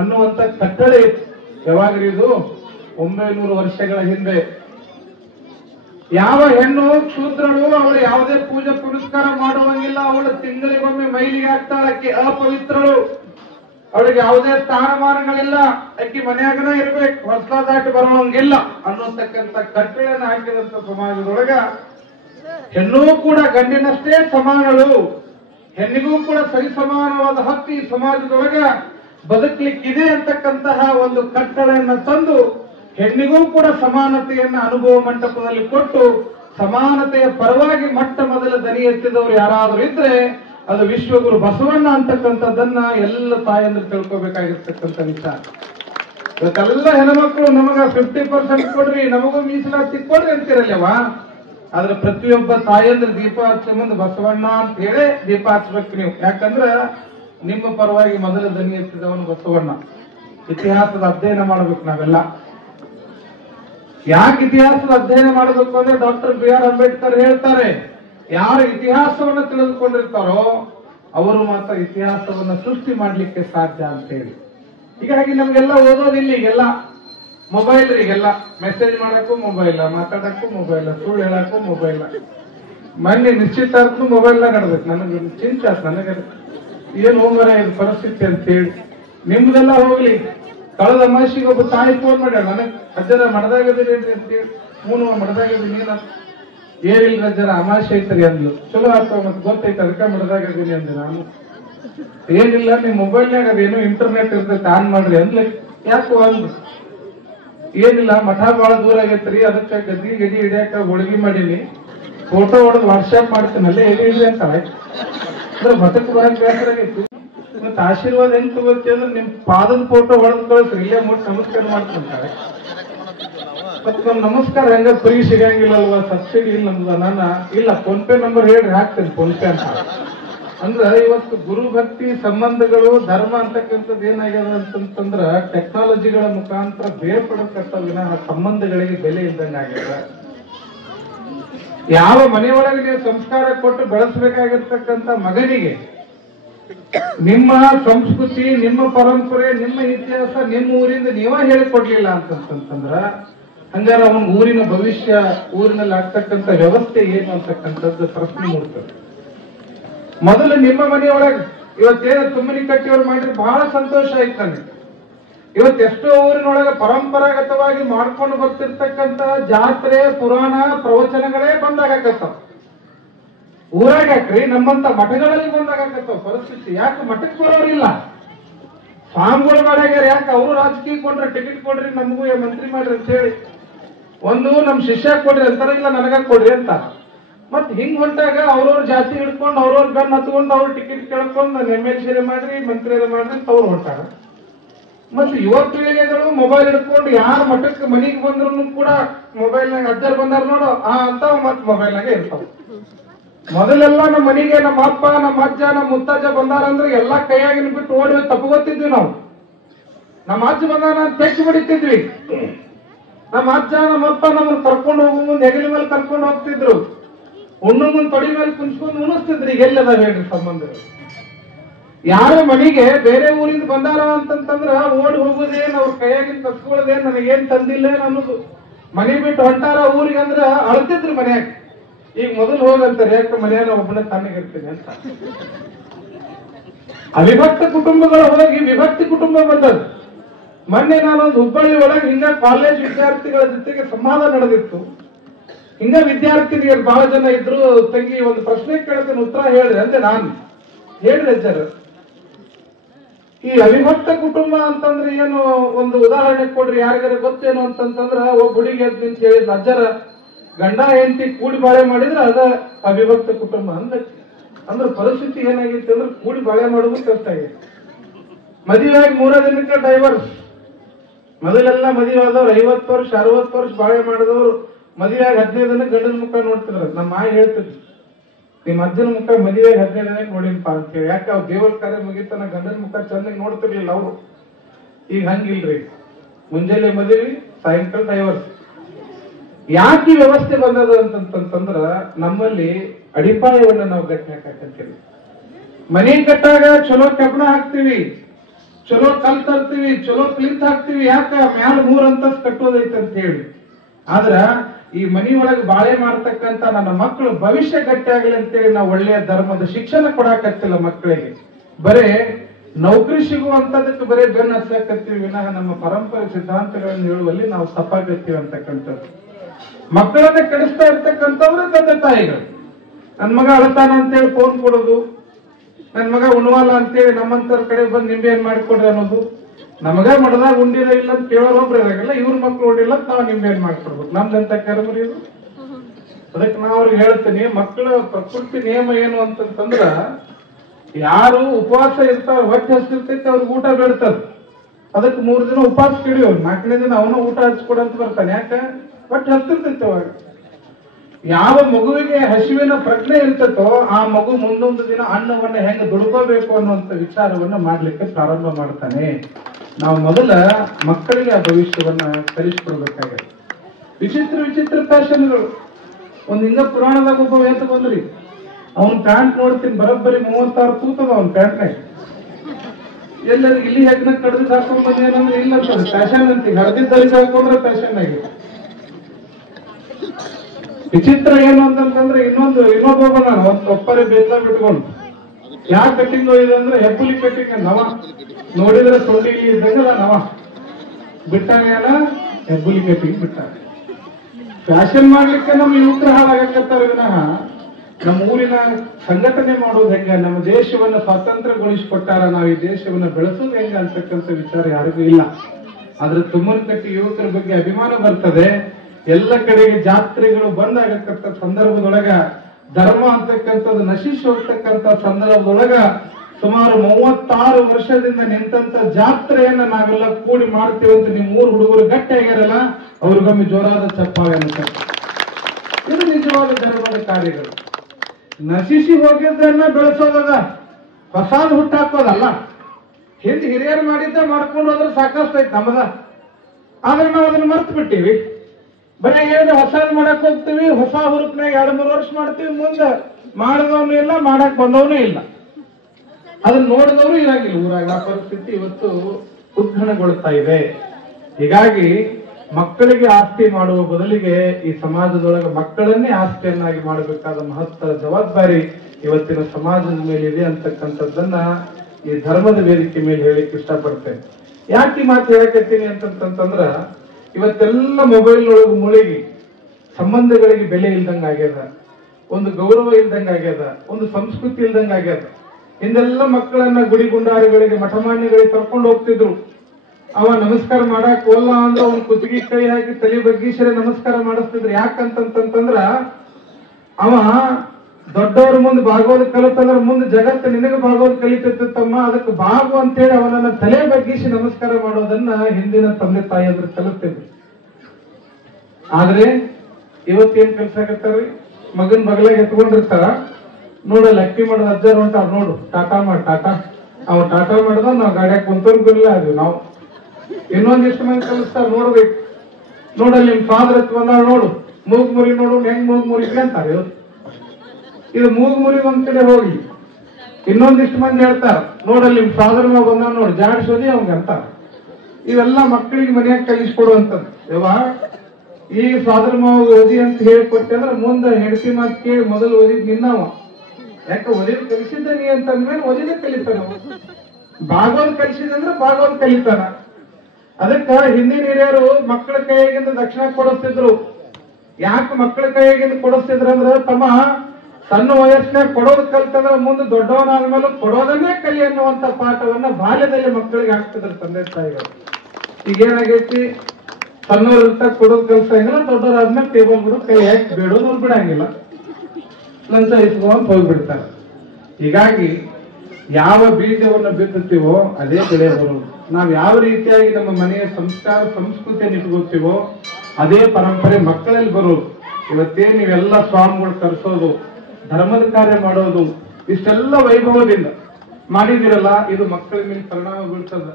ಅನ್ನುವಂತ ಕಟ್ಟಳೆ ಯಾವಾಗ್ರಿದು 900 ವರ್ಷಗಳ ಹಿಂದೆ. ಯಾವ ಹೆಣ್ಣು ಶೂದ್ರಳು ಅವಳು ಯಾವುದೇ ಪೂಜೆ ಪುನಸ್ಕಾರ ಮಾಡುವಂಗಿಲ್ಲ, ಅವಳು ತಿಂಗಳಿಗೊಮ್ಮೆ ಮೈಲಿಗೆ ಆಗ್ತಾಳೆ, ಅಕ್ಕಿ ಅಪವಿತ್ರಳು, ಅವಳಿಗೆ ಯಾವುದೇ ಸ್ಥಾನಮಾನಗಳಿಲ್ಲ, ಅಕ್ಕಿ ಮನೆಯಾಗನ ಇರ್ಬೇಕು, ಹೊಸ ದಾಟಿ ಬರುವಂಗಿಲ್ಲ ಅನ್ನೋತಕ್ಕಂಥ ಕಟ್ಟಳೆಯನ್ನು ಹಾಕಿದಂತ ಸಮಾಜದೊಳಗ ಹೆಣ್ಣು ಕೂಡ ಗಂಡಿನಷ್ಟೇ ಸಮಾನಗಳು, ಹೆಣ್ಣಿಗೂ ಕೂಡ ಸರಿಸಮಾನವಾದ ಹಕ್ಕು ಈ ಸಮಾಜದೊಳಗ ಬದುಕಲಿಕ್ಕಿದೆ ಅಂತಕ್ಕಂತಹ ಒಂದು ಕಟ್ಟಳೆಯನ್ನ ತಂದು ಹೆಣ್ಣಿಗೂ ಕೂಡ ಸಮಾನತೆಯನ್ನ ಅನುಭವ ಮಂಟಪದಲ್ಲಿ ಕೊಟ್ಟು ಸಮಾನತೆಯ ಪರವಾಗಿ ಮೊದಲ ದನಿ ಎತ್ತಿದವರು ಯಾರಾದರೂ ಇದ್ರೆ ಅದು ವಿಶ್ವಗುರು ಬಸವಣ್ಣ ಅಂತಕ್ಕಂಥದ್ದನ್ನ ಎಲ್ಲ ತಾಯಂದ್ರು ತಿಳ್ಕೊಬೇಕಾಗಿರ್ತಕ್ಕಂಥ ವಿಚಾರ. ಇವತ್ತೆಲ್ಲ ಹೆಣ್ಮಕ್ಳು ನಮಗ 50% ಕೊಡ್ರಿ, ನಮಗೂ ಮೀಸಲಾತಿ ಕೊಡ್ರಿ ಅಂತಿರಲ್ಲವಾ. ಆದ್ರೆ ಪ್ರತಿಯೊಬ್ಬ ತಾಯಂದ್ರ ದೀಪ ಹಚ್ಚ ಮುಂದೆ ಬಸವಣ್ಣ ಅಂತ ಹೇಳಿ ದೀಪ ಹಚ್ಬೇಕು ನೀವು. ಯಾಕಂದ್ರ ನಿಮ್ಮ ಪರವಾಗಿ ಮೊದಲ ದನಿ ಎತ್ತಿದವನು ಬಸವಣ್ಣ. ಇತಿಹಾಸದ ಅಧ್ಯಯನ ಮಾಡ್ಬೇಕು ನಾವೆಲ್ಲ. ಯಾಕೆ ಇತಿಹಾಸದ ಅಧ್ಯಯನ ಮಾಡಬೇಕು ಅಂದ್ರೆ ಡಾಕ್ಟರ್ BR ಅಂಬೇಡ್ಕರ್ ಹೇಳ್ತಾರೆ, ಯಾರು ಇತಿಹಾಸವನ್ನು ತಿಳಿದುಕೊಂಡಿರ್ತಾರೋ ಅವರು ಮಾತ್ರ ಇತಿಹಾಸವನ್ನ ಸೃಷ್ಟಿ ಮಾಡ್ಲಿಕ್ಕೆ ಸಾಧ್ಯ ಅಂತ ಹೇಳಿ. ಹೀಗಾಗಿ ನಮ್ಗೆಲ್ಲ ಓದೋದಿಲ್ಲ, ಈಗೆಲ್ಲ ಮೊಬೈಲ್, ಈಗೆಲ್ಲ ಮೆಸೇಜ್ ಮಾಡಕ್ಕೂ ಮೊಬೈಲ್, ಮಾತಾಡಕ್ಕೂ ಮೊಬೈಲ್, ಸುಳ್ಳು ಹೇಳಕ್ಕೂ ಮೊಬೈಲ್. ಮೊನ್ನೆ ನಿಶ್ಚಿತಾರ್ಥನು ಮೊಬೈಲ್ ನಾಗ ನಡ್ಬೇಕು. ನನಗೆ ಚಿಂತೆ ಆಯ್ತು, ನನಗೆ ಏನ್ ಹೋಮರ ಇದು ಪರಿಸ್ಥಿತಿ ಅಂತ ಹೇಳಿ. ನಿಮ್ದೆಲ್ಲ ಹೋಗ್ಲಿ. ಕಳೆದ ಅಮಾಸಿಗೆ ಒಬ್ಬ ತಾಯಿ ಫೋನ್ ಮಾಡ್ಯಾಳ ನನಗೆ, ಅಜ್ಜರ ಮಡದಾಗದಿರಿ ಅಂತೇಳಿ. ಮೂನು ಮಡದಾಗಿದ್ದೀನಿ ಏನಿಲ್ಲ ಅಜ್ಜರ ಅಮಾಸೆ ಐತರಿ ಅಂದ್ಲು. ಚಲೋ ಆಗ್ತಾವ ಮತ್ತೆ ಗೊತ್ತೈತೆ, ಅದಕ್ಕೆ ಮಡದಾಗಿದ್ದೀನಿ ಅಂದೆ ನಾನು. ಏನಿಲ್ಲ ನಿಮ್ ಮೊಬೈಲ್ನಾಗ ಅದೇನು ಇಂಟರ್ನೆಟ್ ಇರ್ತೈತೆ ಆನ್ ಮಾಡ್ರಿ ಅಂದ್ಲಿ. ಯಾಕೋ ಅಂದ್ರು. ಏನಿಲ್ಲ ಮಠ ಬಹಳ ದೂರ ಆಗೈತ್ರಿ, ಅದಕ್ಕೆ ಗದ್ದಿ ಗೆದಿ ಹಿಡಿಯಾಕ ಹೋಳಿಗೆ ಮಾಡೀನಿ, ಫೋಟೋ ಹೊಡೆದು ವಾಟ್ಸ್ಆಪ್ ಮಾಡ್ತೀನಿ, ಅಲ್ಲೇ ಎಲ್ಲಿ ಹಿಡಿ ಅಂತ ಅಂದ್ರೆ ಮಠಕ್ಕೆ ಬರಕ್ ಬೇಸರ ಆಗೈತಿ. ಮತ್ತೆ ಆಶೀರ್ವಾದ ಹೆಂಗ್ ತಗೋತಿ ಅಂದ್ರೆ ನಿಮ್ ಪಾದದ ಫೋಟೋ ಹೊಡೆದು ಕಳಿಸ್ರಿ, ಇಲ್ಲೇ ಮುಟ್ಟು ನಮಸ್ಕಾರ ಮಾಡ್ತಿರ್ತಾರೆ. ಮತ್ ನಮ್ ನಮಸ್ಕಾರ ಹೆಂಗ ಫ್ರೀ ಸಿಗಂಗಿಲ್ಲ ಅಲ್ವಾ, ಸಬ್ಸಿಡಿ ಇಲ್ಲ ನಮ್ದು. ನಾನು ಇಲ್ಲ ಫೋನ್ ಪೇ ನಂಬರ್ ಹೇಳ್ರಿ ಹಾಕ್ತೇನೆ ಫೋನ್ ಪೇ ಅಂತ. ಅಂದ್ರ ಇವತ್ತು ಗುರು ಭಕ್ತಿ ಸಂಬಂಧಗಳು ಧರ್ಮ ಅಂತಕ್ಕಂಥದ್ದು ಏನಾಗ್ಯದ ಅಂತಂದ್ರ ಟೆಕ್ನಾಲಜಿಗಳ ಮುಖಾಂತರ ಬೇರ್ಪಡತಕ್ಕಂಥ ವಿನಃ ಸಂಬಂಧಗಳಿಗೆ ಬೆಲೆ ಇದ್ದಂಗ ಆಗ್ಯದ. ಯಾವ ಮನೆಯೊಳಗೆ ನೀವು ಸಂಸ್ಕಾರ ಕೊಟ್ಟು ಬೆಳೆಸಬೇಕಾಗಿರ್ತಕ್ಕಂಥ ಮಗನಿಗೆ ನಿಮ್ಮ ಸಂಸ್ಕೃತಿ, ನಿಮ್ಮ ಪರಂಪರೆ, ನಿಮ್ಮ ಇತಿಹಾಸ ನಿಮ್ಮ ಊರಿಂದ ನೀವ ಹೇಳಿಕೊಡ್ಲಿಲ್ಲ ಅಂತಂದ್ರ ಹಂಗಾರ ಅವನ ಊರಿನ ಭವಿಷ್ಯ, ಊರಿನಲ್ಲಿ ಆಗ್ತಕ್ಕಂಥ ವ್ಯವಸ್ಥೆ ಏನು ಅಂತಕ್ಕಂಥದ್ದು ಪ್ರಶ್ನೆ ಮೂಡ್ತದೆ. ಮೊದಲು ನಿಮ್ಮ ಮನೆಯೊಳಗೆ ಇವತ್ತೇನು ತುಮ್ಮನಿ ಕಟ್ಟಿಯವರು ಮಾಡಿದ್ರೆ ಬಹಳ ಸಂತೋಷ ಆಯ್ತು ನನಗೆ. ಇವತ್ತು ಎಷ್ಟೋ ಊರಿನೊಳಗೆ ಪರಂಪರಾಗತವಾಗಿ ಮಾಡ್ಕೊಂಡು ಬರ್ತಿರ್ತಕ್ಕಂಥ ಜಾತ್ರೆ, ಪುರಾಣ, ಪ್ರವಚನಗಳೇ ಬಂದಾಗತ್ತವ. ಊರಾಗ ಯಾಕ್ರಿ ನಮ್ಮಂತ ಮಠಗಳಲ್ಲಿ ಬಂದಾಗತ್ತವ ಪರಿಸ್ಥಿತಿ. ಯಾಕೆ ಮಠಕ್ಕೆ ಬರೋರಿಲ್ಲ, ಸ್ವಾಮಿಗಳು ಮಾಡ್ಯಾಗ್ಯಾರ. ಯಾಕೆ ಅವರು ರಾಜಕೀಯ ಕೊಡ್ರಿ, ಟಿಕೆಟ್ ಕೊಡ್ರಿ, ನಮಗೂ ಮಂತ್ರಿ ಮಾಡ್ರಿ ಅಂತ ಹೇಳಿ. ಒಂದು ನಮ್ ಶಿಷ್ಯ ಕೊಡ್ರಿ ಅಂತಾರ, ಇಲ್ಲ ನನಗ ಕೊಡ್ರಿ ಅಂತ. ಮತ್ ಹಿಂಗ್ ಹೊಂಟಾಗ ಅವ್ರವ್ರ ಜಾತಿ ಹಿಡ್ಕೊಂಡು ಅವ್ರವ್ರ ಗನ್ ಹತ್ಕೊಂಡು ಅವ್ರ ಟಿಕೆಟ್ ಕೇಳ್ಕೊಂಡು ನಾನು MLC ಮಾಡ್ರಿ, ಮಂತ್ರಿ ಮಾಡ್ರಿ ಅಂತ ಅವ್ರು ಹೊಂಟಾರ. ಮತ್ತೆ ಯುವ ಪೀಳಿಗೆಗಳು ಮೊಬೈಲ್ ಹಿಡ್ಕೊಂಡು ಯಾರ ಮಠಕ್ಕೆ ಮನೆಗೆ ಬಂದ್ರು ಕೂಡ ಮೊಬೈಲ್ನಾಗ ಅಜ್ಜರ್ ಬಂದಾರ ನೋಡು ಅಂತಾವ್ ಮತ್ ಮೊಬೈಲ್ನಾಗೆ ಇರ್ತಾವ. ಮೊದಲೆಲ್ಲ ನಮ್ಮ ಮನೆಗೆ ನಮ್ಮ ಅಪ್ಪ, ನಮ್ಮ ಅಜ್ಜ, ನಮ್ಮ ಮುತ್ತಜ್ಜ ಬಂದಾರಂದ್ರೆ ಎಲ್ಲಾ ಕೈಯಾಗಿನ ಬಿಟ್ಟು ಓಡಿ ತಪ್ಪಗೊತ್ತಿದ್ವಿ ನಾವು. ನಮ್ಮ ಅಜ್ಜ ಬಂದಾರ ಅಂತ ತೆಚ್ಚು ಬಿಡಿತಿದ್ವಿ. ನಮ್ಮ ಅಜ್ಜ ನಮ್ಮ ಅಪ್ಪ ನಮ್ಮನ್ನ ಕರ್ಕೊಂಡು ಹೋಗೋ ಮುಂದೆ ಹೆಗಲ ಮೇಲೆ ಕರ್ಕೊಂಡು ಹೋಗ್ತಿದ್ರು, ಉಣ್ಣು ಮುಂದೆ ತೊಡಿ ಮೇಲೆ ಕುಂಚ್ಕೊಂಡು ಉಣಿಸ್ತಿದ್ರಿ. ಎಲ್ಲದ ಹೇಳ್ರಿ ಸಂಬಂಧ. ಯಾರ ಮನೆಗೆ ಬೇರೆ ಊರಿಂದ ಬಂದಾರ ಅಂತಂತಂದ್ರ ಓಡಿ ಹೋಗುದೇನ್, ಅವ್ರ ಕೈಯಾಗಿನ ಕಸ್ಕೊಳ್ಳೋದೇನ್, ನನಗೇನ್ ತಂದಿಲ್ಲ ಅನ್ನೋದು. ಮನೆ ಬಿಟ್ಟು ಹೊಂಟಾರ ಊರಿಗೆ ಅಂದ್ರ ಅಳ್ತಿದ್ರು ಮನ್ಯಾಗ. ಈಗ ಮೊದಲು ಹೋಗಂತಾರೆ, ಯಾಕೆ ಮನೆಯಲ್ಲ ಒಬ್ಬನ ತಣ್ಣಗಿರ್ತೀನಿ ಅಂತ. ಅವಿಭಕ್ತ ಕುಟುಂಬಗಳು ಹೋಗಿ ವಿಭಕ್ತಿ ಕುಟುಂಬ ಬಂದದ್ದು. ಮೊನ್ನೆ ನಾನೊಂದು ಹುಬ್ಬಳ್ಳಿ ಒಳಗೆ ಹಿಂಗ ಕಾಲೇಜ್ ವಿದ್ಯಾರ್ಥಿಗಳ ಜೊತೆಗೆ ಸಂವಾದ ನಡೆದಿತ್ತು. ಹಿಂಗ ವಿದ್ಯಾರ್ಥಿನಿಯರು ಬಹಳ ಜನ ಇದ್ರು. ತಂಗಿ ಒಂದು ಪ್ರಶ್ನೆ ಕೇಳ್ತೇನೆ, ಉತ್ತರ ಹೇಳ್ರಿ ಅಂತ ನಾನು ಹೇಳ್ರಿ. ಅಜ್ಜರ, ಈ ಅವಿಭಕ್ತ ಕುಟುಂಬ ಅಂತಂದ್ರೆ ಏನು, ಒಂದು ಉದಾಹರಣೆ ಕೊಡ್ರಿ, ಯಾರಿಗಾರ ಗೊತ್ತೇನು ಅಂತಂತಂದ್ರ ಒಬ್ಬ ಹುಡುಗಿ ಎದ್ದು ನಿಂತ ಹೇಳಿದ್, ಅಜ್ಜರ ಗಂಡ ಹೆಂಡತಿ ಕೂಡಿ ಬಾಳೆ ಮಾಡಿದ್ರೆ ಅದ ಅವಿಭಕ್ತ ಕುಟುಂಬ ಅಂದ್ರೆ ಪರಿಸ್ಥಿತಿ ಏನಾಗಿತ್ತು ಅಂದ್ರೆ ಕೂಡಿ ಬಾಳೆ ಮಾಡೋದು ಕಷ್ಟ ಆಗಿದೆ. ಮದುವೆಯಾಗಿ 3 ದಿನಕ್ಕೆ ಡೈವರ್ಸ್. ಮೊದಲೆಲ್ಲ ಮದುವೆ ಆದವ್ರು 50 ವರ್ಷ 60 ವರ್ಷ ಬಾಳೆ ಮಾಡಿದವ್ರು ಮದುವೆಯಾಗಿ 15 ದಿನ ಗಂಡನ ಮುಖ ನೋಡ್ತಿದ್ರು. ನಮ್ಮ ಮಾಯ ಹೇಳ್ತಿದ್ರು, ನಿಮ್ಮ ಅಜ್ಜನ ಮುಖ ಮದುವೆ 15 ದಿನ ನೋಡಿನಪ್ಪ ಅಂತ ಹೇಳಿ. ಯಾಕೆ ಅವ್ರು ದೇವರ ಕಾರ್ಯ ಮುಗಿತನ ಗಂಡನ ಮುಖ ಚಂದಾಗಿ ನೋಡ್ತಿರ್ಲಿಲ್ಲ ಅವರು. ಈಗ ಹಂಗಿಲ್ರಿ, ಮುಂಜಾನೆ ಮದುವೆ, ಸಾಯಂಕಾಲ ಡೈವರ್ಸ್. ಯಾಕೆ ವ್ಯವಸ್ಥೆ ಬಂದದ ಅಂತಂತಂದ್ರ ನಮ್ಮಲ್ಲಿ ಅಡಿಪಾಯವನ್ನು ನಾವು ಗಟ್ಟಿ ಹಾಕಂತೀವಿ. ಮನೆ ಕಟ್ಟಾಗ ಚಲೋ ಕಬ್ಬಣ ಹಾಕ್ತಿವಿ, ಚಲೋ ಕಲ್ ತರ್ತೀವಿ, ಚಲೋ ಕ್ಲಿಂತ್ ಹಾಕ್ತಿವಿ. ಯಾಕ ಮ್ಯಾಲ 3 ಅಂತಸ್ತು ಕಟ್ಟೋದೈತೆ ಅಂತ ಹೇಳಿ. ಆದ್ರ ಈ ಮನಿ ಒಳಗೆ ಬಾಳೆ ಮಾಡ್ತಕ್ಕಂತ ನನ್ನ ಮಕ್ಕಳು ಭವಿಷ್ಯ ಗಟ್ಟಿ ಆಗಲಿ ಅಂತೇಳಿ ನಾವು ಒಳ್ಳೆಯ ಧರ್ಮದ ಶಿಕ್ಷಣ ಕೊಡಾಕತ್ತಿಲ್ಲ ಮಕ್ಕಳಿಗೆ. ಬರೇ ನೌಕರಿ ಸಿಗುವಂತದಕ್ಕೆ ಬರೇ ಬೆನ್ನು ಹಚ್ಚಕತ್ತೀವಿ ವಿನಃ ನಮ್ಮ ಪರಂಪರೆ ಸಿದ್ಧಾಂತಗಳನ್ನು ಹೇಳುವಲ್ಲಿ ನಾವು ತಪ್ಪಾಗತ್ತೀವಿ ಅಂತಕ್ಕಂಥದ್ದು. ಮಕ್ಕಳನ್ನ ಕೆಡಿಸ್ತಾ ಇರ್ತಕ್ಕಂಥವ್ರೆ ತಂದೆ ತಾಯಿಗಳು. ನನ್ ಮಗ ಅಳತಾನ ಅಂತೇಳಿ ಫೋನ್ ಕೊಡೋದು, ನನ್ ಮಗ ಉಣ್ವಲ್ಲ ಅಂತೇಳಿ ನಮ್ಮಂತರ ಕಡೆ ಬಂದು ನಿಂಬೆ ಏನ್ ಮಾಡಿಕೊಡ್ರಿ ಅನ್ನೋದು. ನಮಗ ಮಡದಾಗ ಉಂಡಿರ ಇಲ್ಲ ಅಂತ ಕೇಳೋರು ಒಬ್ರು ಇರಾಗಲ್ಲ, ಇವ್ರ ಮಕ್ಳು ಉಂಡಿಲ್ಲ ಅಂತ ನಾವು ನಿಂಬೆ ಏನ್ ಮಾಡ್ಕೊಡ್ಬೇಕು. ನಮ್ದಂತ ಕರ್ಮರಿ ಇದು. ಅದಕ್ಕೆ ನಾವು ಅವ್ರಿಗೆ ಹೇಳ್ತೀನಿ, ಮಕ್ಕಳ ಪ್ರಕೃತಿ ನಿಯಮ ಏನು ಅಂತಂದ್ರ ಯಾರು ಉಪವಾಸ ಇರ್ತಾರ, ಹೊಟ್ಟೆ ಹಸಿರ್ತೈತೆ ಅವ್ರಿಗೆ ಊಟ ಬೇಡ್ತದ. ಅದಕ್ಕೆ 3 ದಿನ ಉಪವಾಸ ಕಿಡಿಯೋರು, 4ನೇ ದಿನ ಅವನು ಊಟ ಹಚ್ಕೊಡಂತ ಬರ್ತಾನೆ. ಯಾಕ ಹೊಟ್ಟೆ ಹಸಿರ್ತೈತೆ ಅವಾಗ. ಯಾವ ಮಗುವಿಗೆ ಹಸಿವಿನ ಪ್ರಜ್ಞೆ ಇರ್ತತೋ ಆ ಮಗು ಮುಂದೊಂದು ದಿನ ಅನ್ನವನ್ನ ಹೆಂಗ ದುಡ್ಕೋಬೇಕು ಅನ್ನುವಂತ ವಿಚಾರವನ್ನ ಮಾಡ್ಲಿಕ್ಕೆ ಪ್ರಾರಂಭ ಮಾಡ್ತಾನೆ. ನಾವು ಮೊದಲ ಮಕ್ಕಳಿಗೆ ಆ ಭವಿಷ್ಯವನ್ನ ಕಲಿಸ್ಕೊಡ್ಬೇಕಾಗಿದೆ. ವಿಚಿತ್ರ ವಿಚಿತ್ರ ಫ್ಯಾಷನ್ಗಳು. ಒಂದ್ ಹಿಂಗ ಪುರಾಣದಾಗ ಒಬ್ಬ ವೇತ ಬಂದ್ರಿ, ಅವನ್ ಪ್ಯಾಂಟ್ ನೋಡ್ತೀನಿ ಬರೋಬ್ಬರಿ 36 ತೂತದ ಅವನ್ ಪ್ಯಾಂಟ್ನಾಗ. ಎಲ್ಲರಿಗೂ ಇಲ್ಲಿ ಹೆಗ್ನ ಕಡ್ದು ಹಾಕೊಂಡ್ ಬಂದೇನಂದ್ರೆ ಇಲ್ಲ ಅಂತ ಫ್ಯಾಷನ್ ಅಂತ ಹಡ್ದಿದ್ದರಿಗೆ ಹಾಕೊಂಡ್ರೆ ಫ್ಯಾಷನ್ ಆಗಿದೆ. ವಿಚಿತ್ರ ಏನು ಅಂತಂದ್ರೆ ಇನ್ನೊಬ್ಬ ನಾನು ಒಂದ್ ಒಪ್ಪರೆ ಬೇಸ ಬಿಟ್ಕೊಂಡು ಯಾವ ಕಟ್ಟಿಂಗ್ ಇದೆ ಅಂದ್ರೆ ಹೆಬ್ಬುಲಿ ಕಟ್ಟಿಂಗ್ ನವ ನೋಡಿದ್ರೆ ಸೊಂಡಿ ಇದ್ದಾಗ ನವ ಬಿಟ್ಟಾಗ ಹೆಬ್ಬುಲಿ ಕಟ್ಟಿಂಗ್ ಬಿಟ್ಟಾಗ. ಫ್ಯಾಷನ್ ಮಾಡ್ಲಿಕ್ಕೆ ನಮ್ಮ ಯುವಕರು ಹಾಳಾಗಕತ್ತಾರ ವಿನಃ ನಮ್ಮ ಊರಿನ ಸಂಘಟನೆ ಮಾಡೋದು ಹೆಂಗ, ನಮ್ಮ ದೇಶವನ್ನ ಸ್ವಾತಂತ್ರ್ಯಗೊಳಿಸಿಕೊಟ್ಟಾರ, ನಾವು ಈ ದೇಶವನ್ನ ಬೆಳೆಸೋದು ಹೆಂಗ ಅಂತಕ್ಕಂಥ ವಿಚಾರ ಯಾರಿಗೂ ಇಲ್ಲ. ಆದ್ರೆ ತುಮ್ಮನಕಟ್ಟಿ ಯುವಕರ ಬಗ್ಗೆ ಅಭಿಮಾನ ಬರ್ತದೆ. ಎಲ್ಲ ಕಡೆಗೆ ಜಾತ್ರೆಗಳು ಬಂದಾಗತಕ್ಕ ಸಂದರ್ಭದೊಳಗ ಧರ್ಮ ಅಂತಕ್ಕಂಥದ್ದು ನಶಿಸಿ ಹೋಗ್ತಕ್ಕಂಥ ಸಂದರ್ಭದೊಳಗ ಸುಮಾರು 36 ವರ್ಷದಿಂದ ನಿಂತಂತ ಜಾತ್ರೆಯನ್ನ ನಾವೆಲ್ಲ ಕೂಡಿ ಮಾಡ್ತೀವಿ ಅಂತ ನೀವು 3 ಹುಡುಗರು ಗಟ್ಟಿ ಆಗ್ಯಾರಲ್ಲ, ಅವ್ರಿಗೊಮ್ಮೆ ಜೋರಾದ ಚಪ್ಪಾಳೆ ಅಂತ. ಇದು ನಿಜವಾದ ಧರ್ಮದ ಕಾರ್ಯಗಳು. ನಶಿಸಿ ಹೋಗಿದ್ದನ್ನ ಬೆಳೆಸೋದದ, ಹೊಸಾದ್ ಹುಟ್ಟಾಕೋದಲ್ಲ. ಹಿಂದೆ ಹಿರಿಯರು ಮಾಡಿದ್ದ ಮಾಡ್ಕೊಂಡು ಹೋದ್ರೆ ಸಾಕಷ್ಟು ಐತೆ ನಮ್ಮದ. ಆದ್ರೆ ನಾವು ಅದನ್ನ ಮರ್ತು ಬಿಟ್ಟಿವಿ. ಬರೀ ಏನು ಹೊಸಾದ್ ಮಾಡಕ್ ಹೋಗ್ತೀವಿ, ಹೊಸ ಹುರುಪ್ನಾಗ 2-3 ವರ್ಷ ಮಾಡ್ತೀವಿ, ಮುಂದೆ ಮಾಡಿದವನು ಇಲ್ಲ, ಮಾಡಕ್ ಬಂದವನು ಇಲ್ಲ. ಅದನ್ನ ನೋಡಿದವರು ಇರಾಗಿಲ್ಲ ಊರಾಗ. ಆ ಪರಿಸ್ಥಿತಿ ಇವತ್ತು ಉದ್ಘಣಗೊಳ್ತಾ ಇದೆ. ಹೀಗಾಗಿ ಮಕ್ಕಳಿಗೆ ಆಸ್ತಿ ಮಾಡುವ ಬದಲಿಗೆ ಈ ಸಮಾಜದೊಳಗೆ ಮಕ್ಕಳನ್ನೇ ಆಸ್ತಿಯನ್ನಾಗಿ ಮಾಡಬೇಕಾದ ಮಹತ್ವದ ಜವಾಬ್ದಾರಿ ಇವತ್ತಿನ ಸಮಾಜದ ಮೇಲೆ ಇದೆ ಅಂತಕ್ಕಂಥದ್ದನ್ನ ಈ ಧರ್ಮದ ವೇದಿಕೆ ಮೇಲೆ ಹೇಳಿಕ್ಕೆ ಇಷ್ಟಪಡ್ತೇನೆ. ಯಾಕೆ ಈ ಮಾತು ಹೇಳಕತ್ತೀನಿ ಅಂತಂತಂದ್ರ ಇವತ್ತೆಲ್ಲ ಮೊಬೈಲ್ ಒಳಗೆ ಮುಳುಗಿ ಸಂಬಂಧಗಳಿಗೆ ಬೆಲೆ ಇಲ್ದಂಗ ಆಗ್ಯದ, ಒಂದು ಗೌರವ ಇಲ್ದಂಗ ಆಗ್ಯದ, ಒಂದು ಸಂಸ್ಕೃತಿ ಇಲ್ದಂಗ ಆಗ್ಯದ. ಹಿಂದೆಲ್ಲ ಮಕ್ಕಳನ್ನ ಗುಡಿ ಗುಂಡಾರಗಳಿಗೆ ಮಠಮಾನ್ಯಗಳಿಗೆ ಕರ್ಕೊಂಡು ಹೋಗ್ತಿದ್ರು. ಅವ ನಮಸ್ಕಾರ ಮಾಡಕ್ ಹೋಲ್ಲ ಅಂದ್ರೆ ಅವ್ನ ಕುತ್ತಿಗೆ ಕೈ ಹಾಕಿ ತಲೆ ಬಗ್ಗೀಸರೆ ನಮಸ್ಕಾರ ಮಾಡಿಸ್ತಿದ್ರು. ಯಾಕಂತಂತಂದ್ರ ಅವ ದೊಡ್ಡವ್ರ ಮುಂದೆ ಭಾಗವತ ಕಲಿತಂದ್ರ ಮುಂದೆ ಜಗತ್ತು ನಿನಗೆ ಭಾಗವತ ಕಲಿತಮ್ಮ, ಅದಕ್ಕೆ ಭಾಗು ಅಂತೇಳಿ ಅವನನ್ನ ತಲೆ ಬಗ್ಗಿಸಿ ನಮಸ್ಕಾರ ಮಾಡೋದನ್ನ ಹಿಂದಿನ ತಂದೆ ತಾಯಿ ಅಂದ್ರೆ ಕಲಿಸ್ತಿದ್ರು. ಆದ್ರೆ ಇವತ್ತೇನ್ ಕಲ್ಸಾಕತ್ತಾರ್ರಿ, ಮಗನ್ ಬಗಲಾಗ ಎತ್ಕೊಂಡಿರ್ತಾರ, ನೋಡಲ್ಲ ಅಕ್ಕಿ ಮಾಡೋದು ಅಜ್ಜಾರ ಹೊಂಟಾರ, ನೋಡು ಟಾಟಾ ಮಾಡಿ ಟಾಟಾ. ಅವ ಟಾಟಾ ಮಾಡಿದ ನಾವ್ ಗಾಡಿಯಾಗ ಕುಂತೋರ್ಗಿಲ್ಲ ಅದು ನಾವು. ಇನ್ನೊಂದಿಷ್ಟು ಮಂದಿ ಕಲಿಸ್ತಾರ, ನೋಡ್ಬೇಕು. ನೋಡಲ್ಲಿ ನಿಮ್ ಫಾದರ್ ಎತ್ ಬಂದಾಳ, ನೋಡು ಮೂಗ್ ಮುರಿ, ನೋಡು ಹೆಂಗ್ ಮೂಗ್ ಮುರಿದ್ರಿ ಅಂತಾರೆ. ಇದು ಮೂಗ್ ಮುರಿ ಒಂದ್ ಕಡೆ ಹೋಗಿ ಇನ್ನೊಂದಿಷ್ಟು ಮಂದಿ ಹೇಳ್ತಾರ, ನೋಡಲ್ಲಿ ನಿಮ್ ಫಾದರ್ ಮಾವ ಬಂದ ನೋಡಿ ಜಾಡಿಸೋದಿ ಅವಂಗ ಅಂತಾರ. ಇವೆಲ್ಲ ಮಕ್ಕಳಿಗೆ ಮನೆಯಾಗ ಕಲಿಸ್ಕೊಡುವಂಥದ್ದು. ಯವ್ವ ಈಗ ಫಾದರ್ ಮಾವ ಓದಿ ಅಂತ ಹೇಳ್ಕೊಟ್ಟೆ ಅಂದ್ರೆ ಮುಂದೆ ಹೆಂಡತಿ ಮಾತು ಕೇಳಿ ಮೊದಲು ಓದಿದ್ ನಿನ್ನವ. ಯಾಕೆ ಓದಿದ್ ಕಲಿಸಿದ್ದ ನೀ ಅಂತಂದ್ಮೇಲೆ ಓದಿದ ಕಲಿತಾನ. ಭಾಗವತ್ ಕಲಿಸಿದಂದ್ರೆ ಭಾಗವತ್ ಕಲಿತಾನ. ಅದಕ್ಕ ಹಿಂದಿನ ಹಿರಿಯರು ಮಕ್ಕಳ ಕೈಯಾಗಿಂದ ದಕ್ಷಿಣ ಕೊಡಿಸ್ತಿದ್ರು. ಯಾಕೆ ಮಕ್ಕಳ ಕೈಯಾಗಿಂದ ಕೊಡಿಸ್ತಿದ್ರು ಅಂದ್ರೆ ತಮ್ಮ ಸಣ್ಣ ವಯಸ್ಸಿನಾಗ ಕೊಡೋದು ಕಲ್ತಂದ್ರೆ ಮುಂದೆ ದೊಡ್ಡವನಾದ್ಮೇಲೆ ಕೊಡೋದನ್ನೇ ಕಲಿ ಅನ್ನುವಂತ ಪಾಠವನ್ನ ಬಾಲ್ಯದಲ್ಲಿ ಮಕ್ಕಳಿಗೆ ಹಾಕ್ತಿದ್ರು ತಂದೆ ತಾಯಿಗಳು. ಈಗೇನಾಗೈತಿ, ಸಣ್ಣವ್ರ ಕೊಡೋದು ಕಲ್ಸಂಗಿಲ್ಲ, ದೊಡ್ಡವರಾದ್ಮೇಲೆ ಟೇಬಲ್ ಬಿಡೋದು ಕೈ ಹಾಕಿ ಬೇಡೋದು ಬಿಡಂಗಿಲ್ಲ, ಲಂಚ ಇಸ್ಕೊಂಡ್ ಹೋಗ್ಬಿಡ್ತಾರೆ. ಹೀಗಾಗಿ ಯಾವ ಬೀಜವನ್ನು ಬಿತ್ತುತ್ತೀವೋ ಅದೇ ಬೆಳೆ ಬರೋದು. ನಾವ್ ಯಾವ ರೀತಿಯಾಗಿ ನಮ್ಮ ಮನೆಯ ಸಂಸ್ಕಾರ ಸಂಸ್ಕೃತಿಯನ್ನು ಇಟ್ಕೋತೀವೋ ಅದೇ ಪರಂಪರೆ ಮಕ್ಕಳಲ್ಲಿ ಬರೋದು. ಇವತ್ತೇ ನೀವೆಲ್ಲ ಸ್ವಾಮಿಗಳು ಕರೆಸೋದು, ಧರ್ಮದ ಕಾರ್ಯ ಮಾಡೋದು, ಇಷ್ಟೆಲ್ಲ ವೈಭವದಿಂದ ಮಾಡಿದಿರಲ್ಲ, ಇದು ಮಕ್ಕಳ ಮೇಲೆ ಪರಿಣಾಮ ಬೀಳ್ತದ.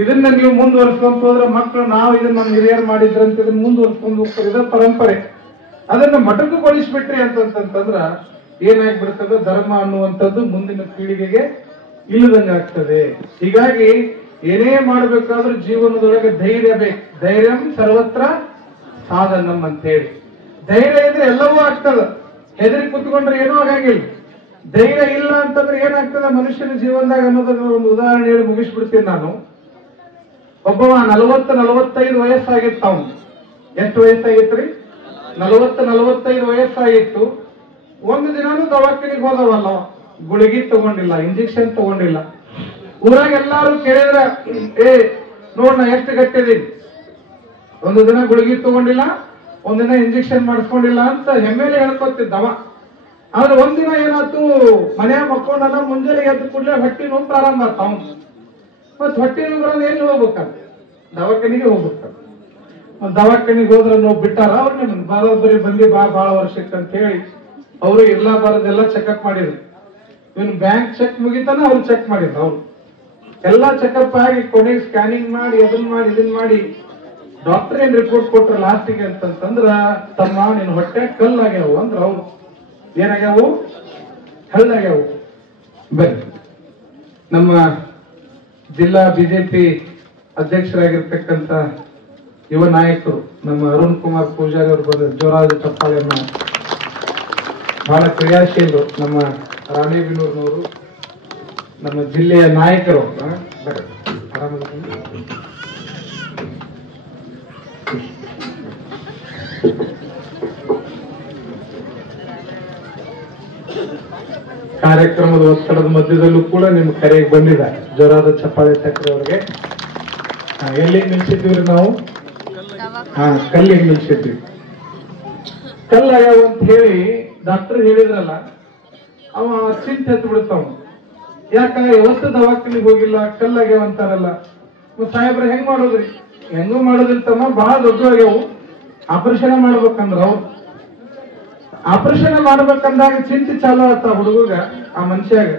ಇದನ್ನ ನೀವು ಮುಂದುವರ್ಸ್ಕೊಂತ ಹೋದ್ರೆ ಮಕ್ಕಳು ನಾವು ಇದನ್ನ ನಮ್ಮ ಹಿರಿಯರು ಮಾಡಿದ್ರಂತ ಇದನ್ನ ಮುಂದುವರ್ಸ್ಕೊಂಡು ಹೋಗ್ತಾರೆ. ಇದ ಪರಂಪರೆ. ಅದನ್ನ ಮಟಕುಗೊಳಿಸ್ಬಿಟ್ರಿ ಅಂತಂತಂದ್ರ ಏನಾಗ್ಬಿಡ್ತದೆ, ಧರ್ಮ ಅನ್ನುವಂಥದ್ದು ಮುಂದಿನ ಪೀಳಿಗೆಗೆ ಇಲ್ಲದಂಗ ಆಗ್ತದೆ. ಹೀಗಾಗಿ ಏನೇ ಮಾಡ್ಬೇಕಾದ್ರೂ ಜೀವನದೊಳಗೆ ಧೈರ್ಯ ಬೇಕು. ಧೈರ್ಯಂ ಸರ್ವತ್ರ ಸಾಧನಂ ಅಂತ ಹೇಳಿ. ಧೈರ್ಯ ಇದ್ರೆ ಎಲ್ಲವೂ ಆಗ್ತದ. ಹೆದರಿ ಕುತ್ಕೊಂಡ್ರೆ ಏನೂ ಆಗಂಗಿಲ್ಲ. ಧೈರ್ಯ ಇಲ್ಲ ಅಂತಂದ್ರೆ ಏನಾಗ್ತದೆ ಮನುಷ್ಯನ ಜೀವನದಾಗ ಅನ್ನೋದನ್ನ ಒಂದು ಉದಾಹರಣೆ ಹೇಳಿ ಮುಗಿಸ್ಬಿಡ್ತೀನಿ ನಾನು. ಒಬ್ಬವ 40-45 ವಯಸ್ಸಾಗಿತ್ತು. ಅವನು ಎಷ್ಟು ವಯಸ್ಸಾಗಿತ್ರಿ? 40-45 ವಯಸ್ಸಾಗಿತ್ತು. ಒಂದು ದಿನಾನು ದವಾಖಾನೆಗೆ ಹೋದವಲ್ಲ, ಗುಳಿಗೆ ತಗೊಂಡಿಲ್ಲ, ಇಂಜೆಕ್ಷನ್ ತಗೊಂಡಿಲ್ಲ. ಊರಾಗ ಎಲ್ಲಾರು ಕೇಳಿದ್ರ, ನೋಡ್ ನಾ ಎಷ್ಟು ಗಟ್ಟಿದೀನಿ, ಒಂದು ದಿನ ಗುಳಿಗೆ ತಗೊಂಡಿಲ್ಲ, ಒಂದಿನ ಇಂಜೆಕ್ಷನ್ ಮಾಡಿಸ್ಕೊಂಡಿಲ್ಲ ಅಂತ ಹೆಮ್ಮೆಲೆ ಹೇಳ್ಕೊತಿದ್ದವ. ಆದ್ರೆ ಒಂದಿನ ಏನಾಯ್ತು, ಮನೆಯ ಮಕ್ಕೊಂಡಲ್ಲ, ಮುಂಜಾನೆ ಎದ್ದು ಕೂಡಲೇ ಹೊಟ್ಟಿ ನೋವು ಪ್ರಾರಂಭ ಆತ. ಅವನು ಮತ್ ಹೊಟ್ಟಿ ನೋವು ಎಲ್ಲಿ ಹೋಗ್ಬೇಕಂತ, ದವಾಖಾನಿಗೆ ಹೋಗ್ಬೇಕಂತ. ದವಾಖಾನಿಗೆ ಹೋದ್ರ ನೋವು ಬಿಟ್ಟಾರ ಅವ್ರನ್ನ, ಬರೋಬ್ಬರಿ ಬಂದಿ ಬಹಳ ವರ್ಷಕ್ಕೆ ಅಂತ ಹೇಳಿ ಅವರು ಎಲ್ಲ ಬರೋದೆಲ್ಲ ಚೆಕಪ್ ಮಾಡಿದ್ರು. ಇವನು ಬ್ಯಾಂಕ್ ಚೆಕ್ ಮುಗಿತಾನ ಅವ್ರು ಚೆಕ್ ಮಾಡಿದ್ರು. ಅವ್ರು ಎಲ್ಲಾ ಚೆಕಪ್ ಆಗಿ ಕೊನೆಗೆ ಸ್ಕ್ಯಾನಿಂಗ್ ಮಾಡಿ ಇದನ್ನ ಮಾಡಿ ಡಾಕ್ಟರ್ ಏನ್ ರಿಪೋರ್ಟ್ ಕೊಟ್ರ ಲಾಸ್ಟಿಗೆ ಅಂತಂದ್ರ, ತಮ್ಮ ನಿನ್ ಹೊಟ್ಟೆ ಕಲ್ಲಾಗ್ಯಾವು ಅಂದ್ರ. ಅವ್ರು ಏನಾಗ್ಯಾವು? ಕಲ್ಲಾಗ್ಯಾವು. ಬನ್ನಿ, ನಮ್ಮ ಜಿಲ್ಲಾ ಬಿಜೆಪಿ ಅಧ್ಯಕ್ಷರಾಗಿರ್ತಕ್ಕಂಥ ಯುವ ನಾಯಕರು ನಮ್ಮ ಅರುಣ್ ಕುಮಾರ್ ಪೂಜಾರಿ ಅವರು ಬಂದ ಜೋರಾದ ಚಪ್ಪಾಳೆಯನ್ನ, ಬಹಳ ಕ್ರಿಯಾಶೀಲರು ನಮ್ಮ ರಾಣೆಬೆನ್ನೂರಿನವರು, ನಮ್ಮ ಜಿಲ್ಲೆಯ ನಾಯಕರು. ಕಾರ್ಯಕ್ರಮದ ಒತ್ತಡದ ಮಧ್ಯದಲ್ಲೂ ಕೂಡ ನಿಮ್ಮ ಕರೆಗೆ ಬಂದಿದ್ದಾರೆ. ಜೋರಾದ ಚಪ್ಪಾಳೆ ಚಕ್ರ ಅವರಿಗೆ. ಎಲ್ಲಿ ನಿಲ್ಸಿದ್ವಿ ನಾವು? ಕಲ್ಲಿಗೆ ನಿಲ್ಸಿದ್ವಿ. ಕಲ್ಲಾಗ್ಯಾವ ಅಂತ ಹೇಳಿ ಡಾಕ್ಟರ್ ಹೇಳಿದ್ರಲ್ಲ, ಅವ ಚಿಂತೆ ಎತ್ತು ಬಿಡ್ತಾವ. ಯಾಕಂದ್ರೆ ಯಾವತ್ತು ದವಾಖಾನಿಗೆ ಹೋಗಿಲ್ಲ, ಕಲ್ಲಾಗ್ಯಾವ ಅಂತಾರಲ್ಲ. ಸಾಹೇಬ್ರ ಹೆಂಗ್ ಮಾಡೋದ್ರಿ? ಹೆಂಗೂ ಮಾಡೋದಿಲ್ಲ ತಮ್ಮ, ಬಹಳ ದೊಡ್ಡವಾಗ್ಯಾವು, ಆಪರೇಷನ್ ಮಾಡ್ಬೇಕಂದ್ರ. ಅವ್ರು ಆಪರೇಷನ್ ಮಾಡ್ಬೇಕಂದಾಗ ಚಿಂತೆ ಚಾಲು ಆತ ಹುಡುಗ, ಆ ಮನುಷ್ಯಾಗ.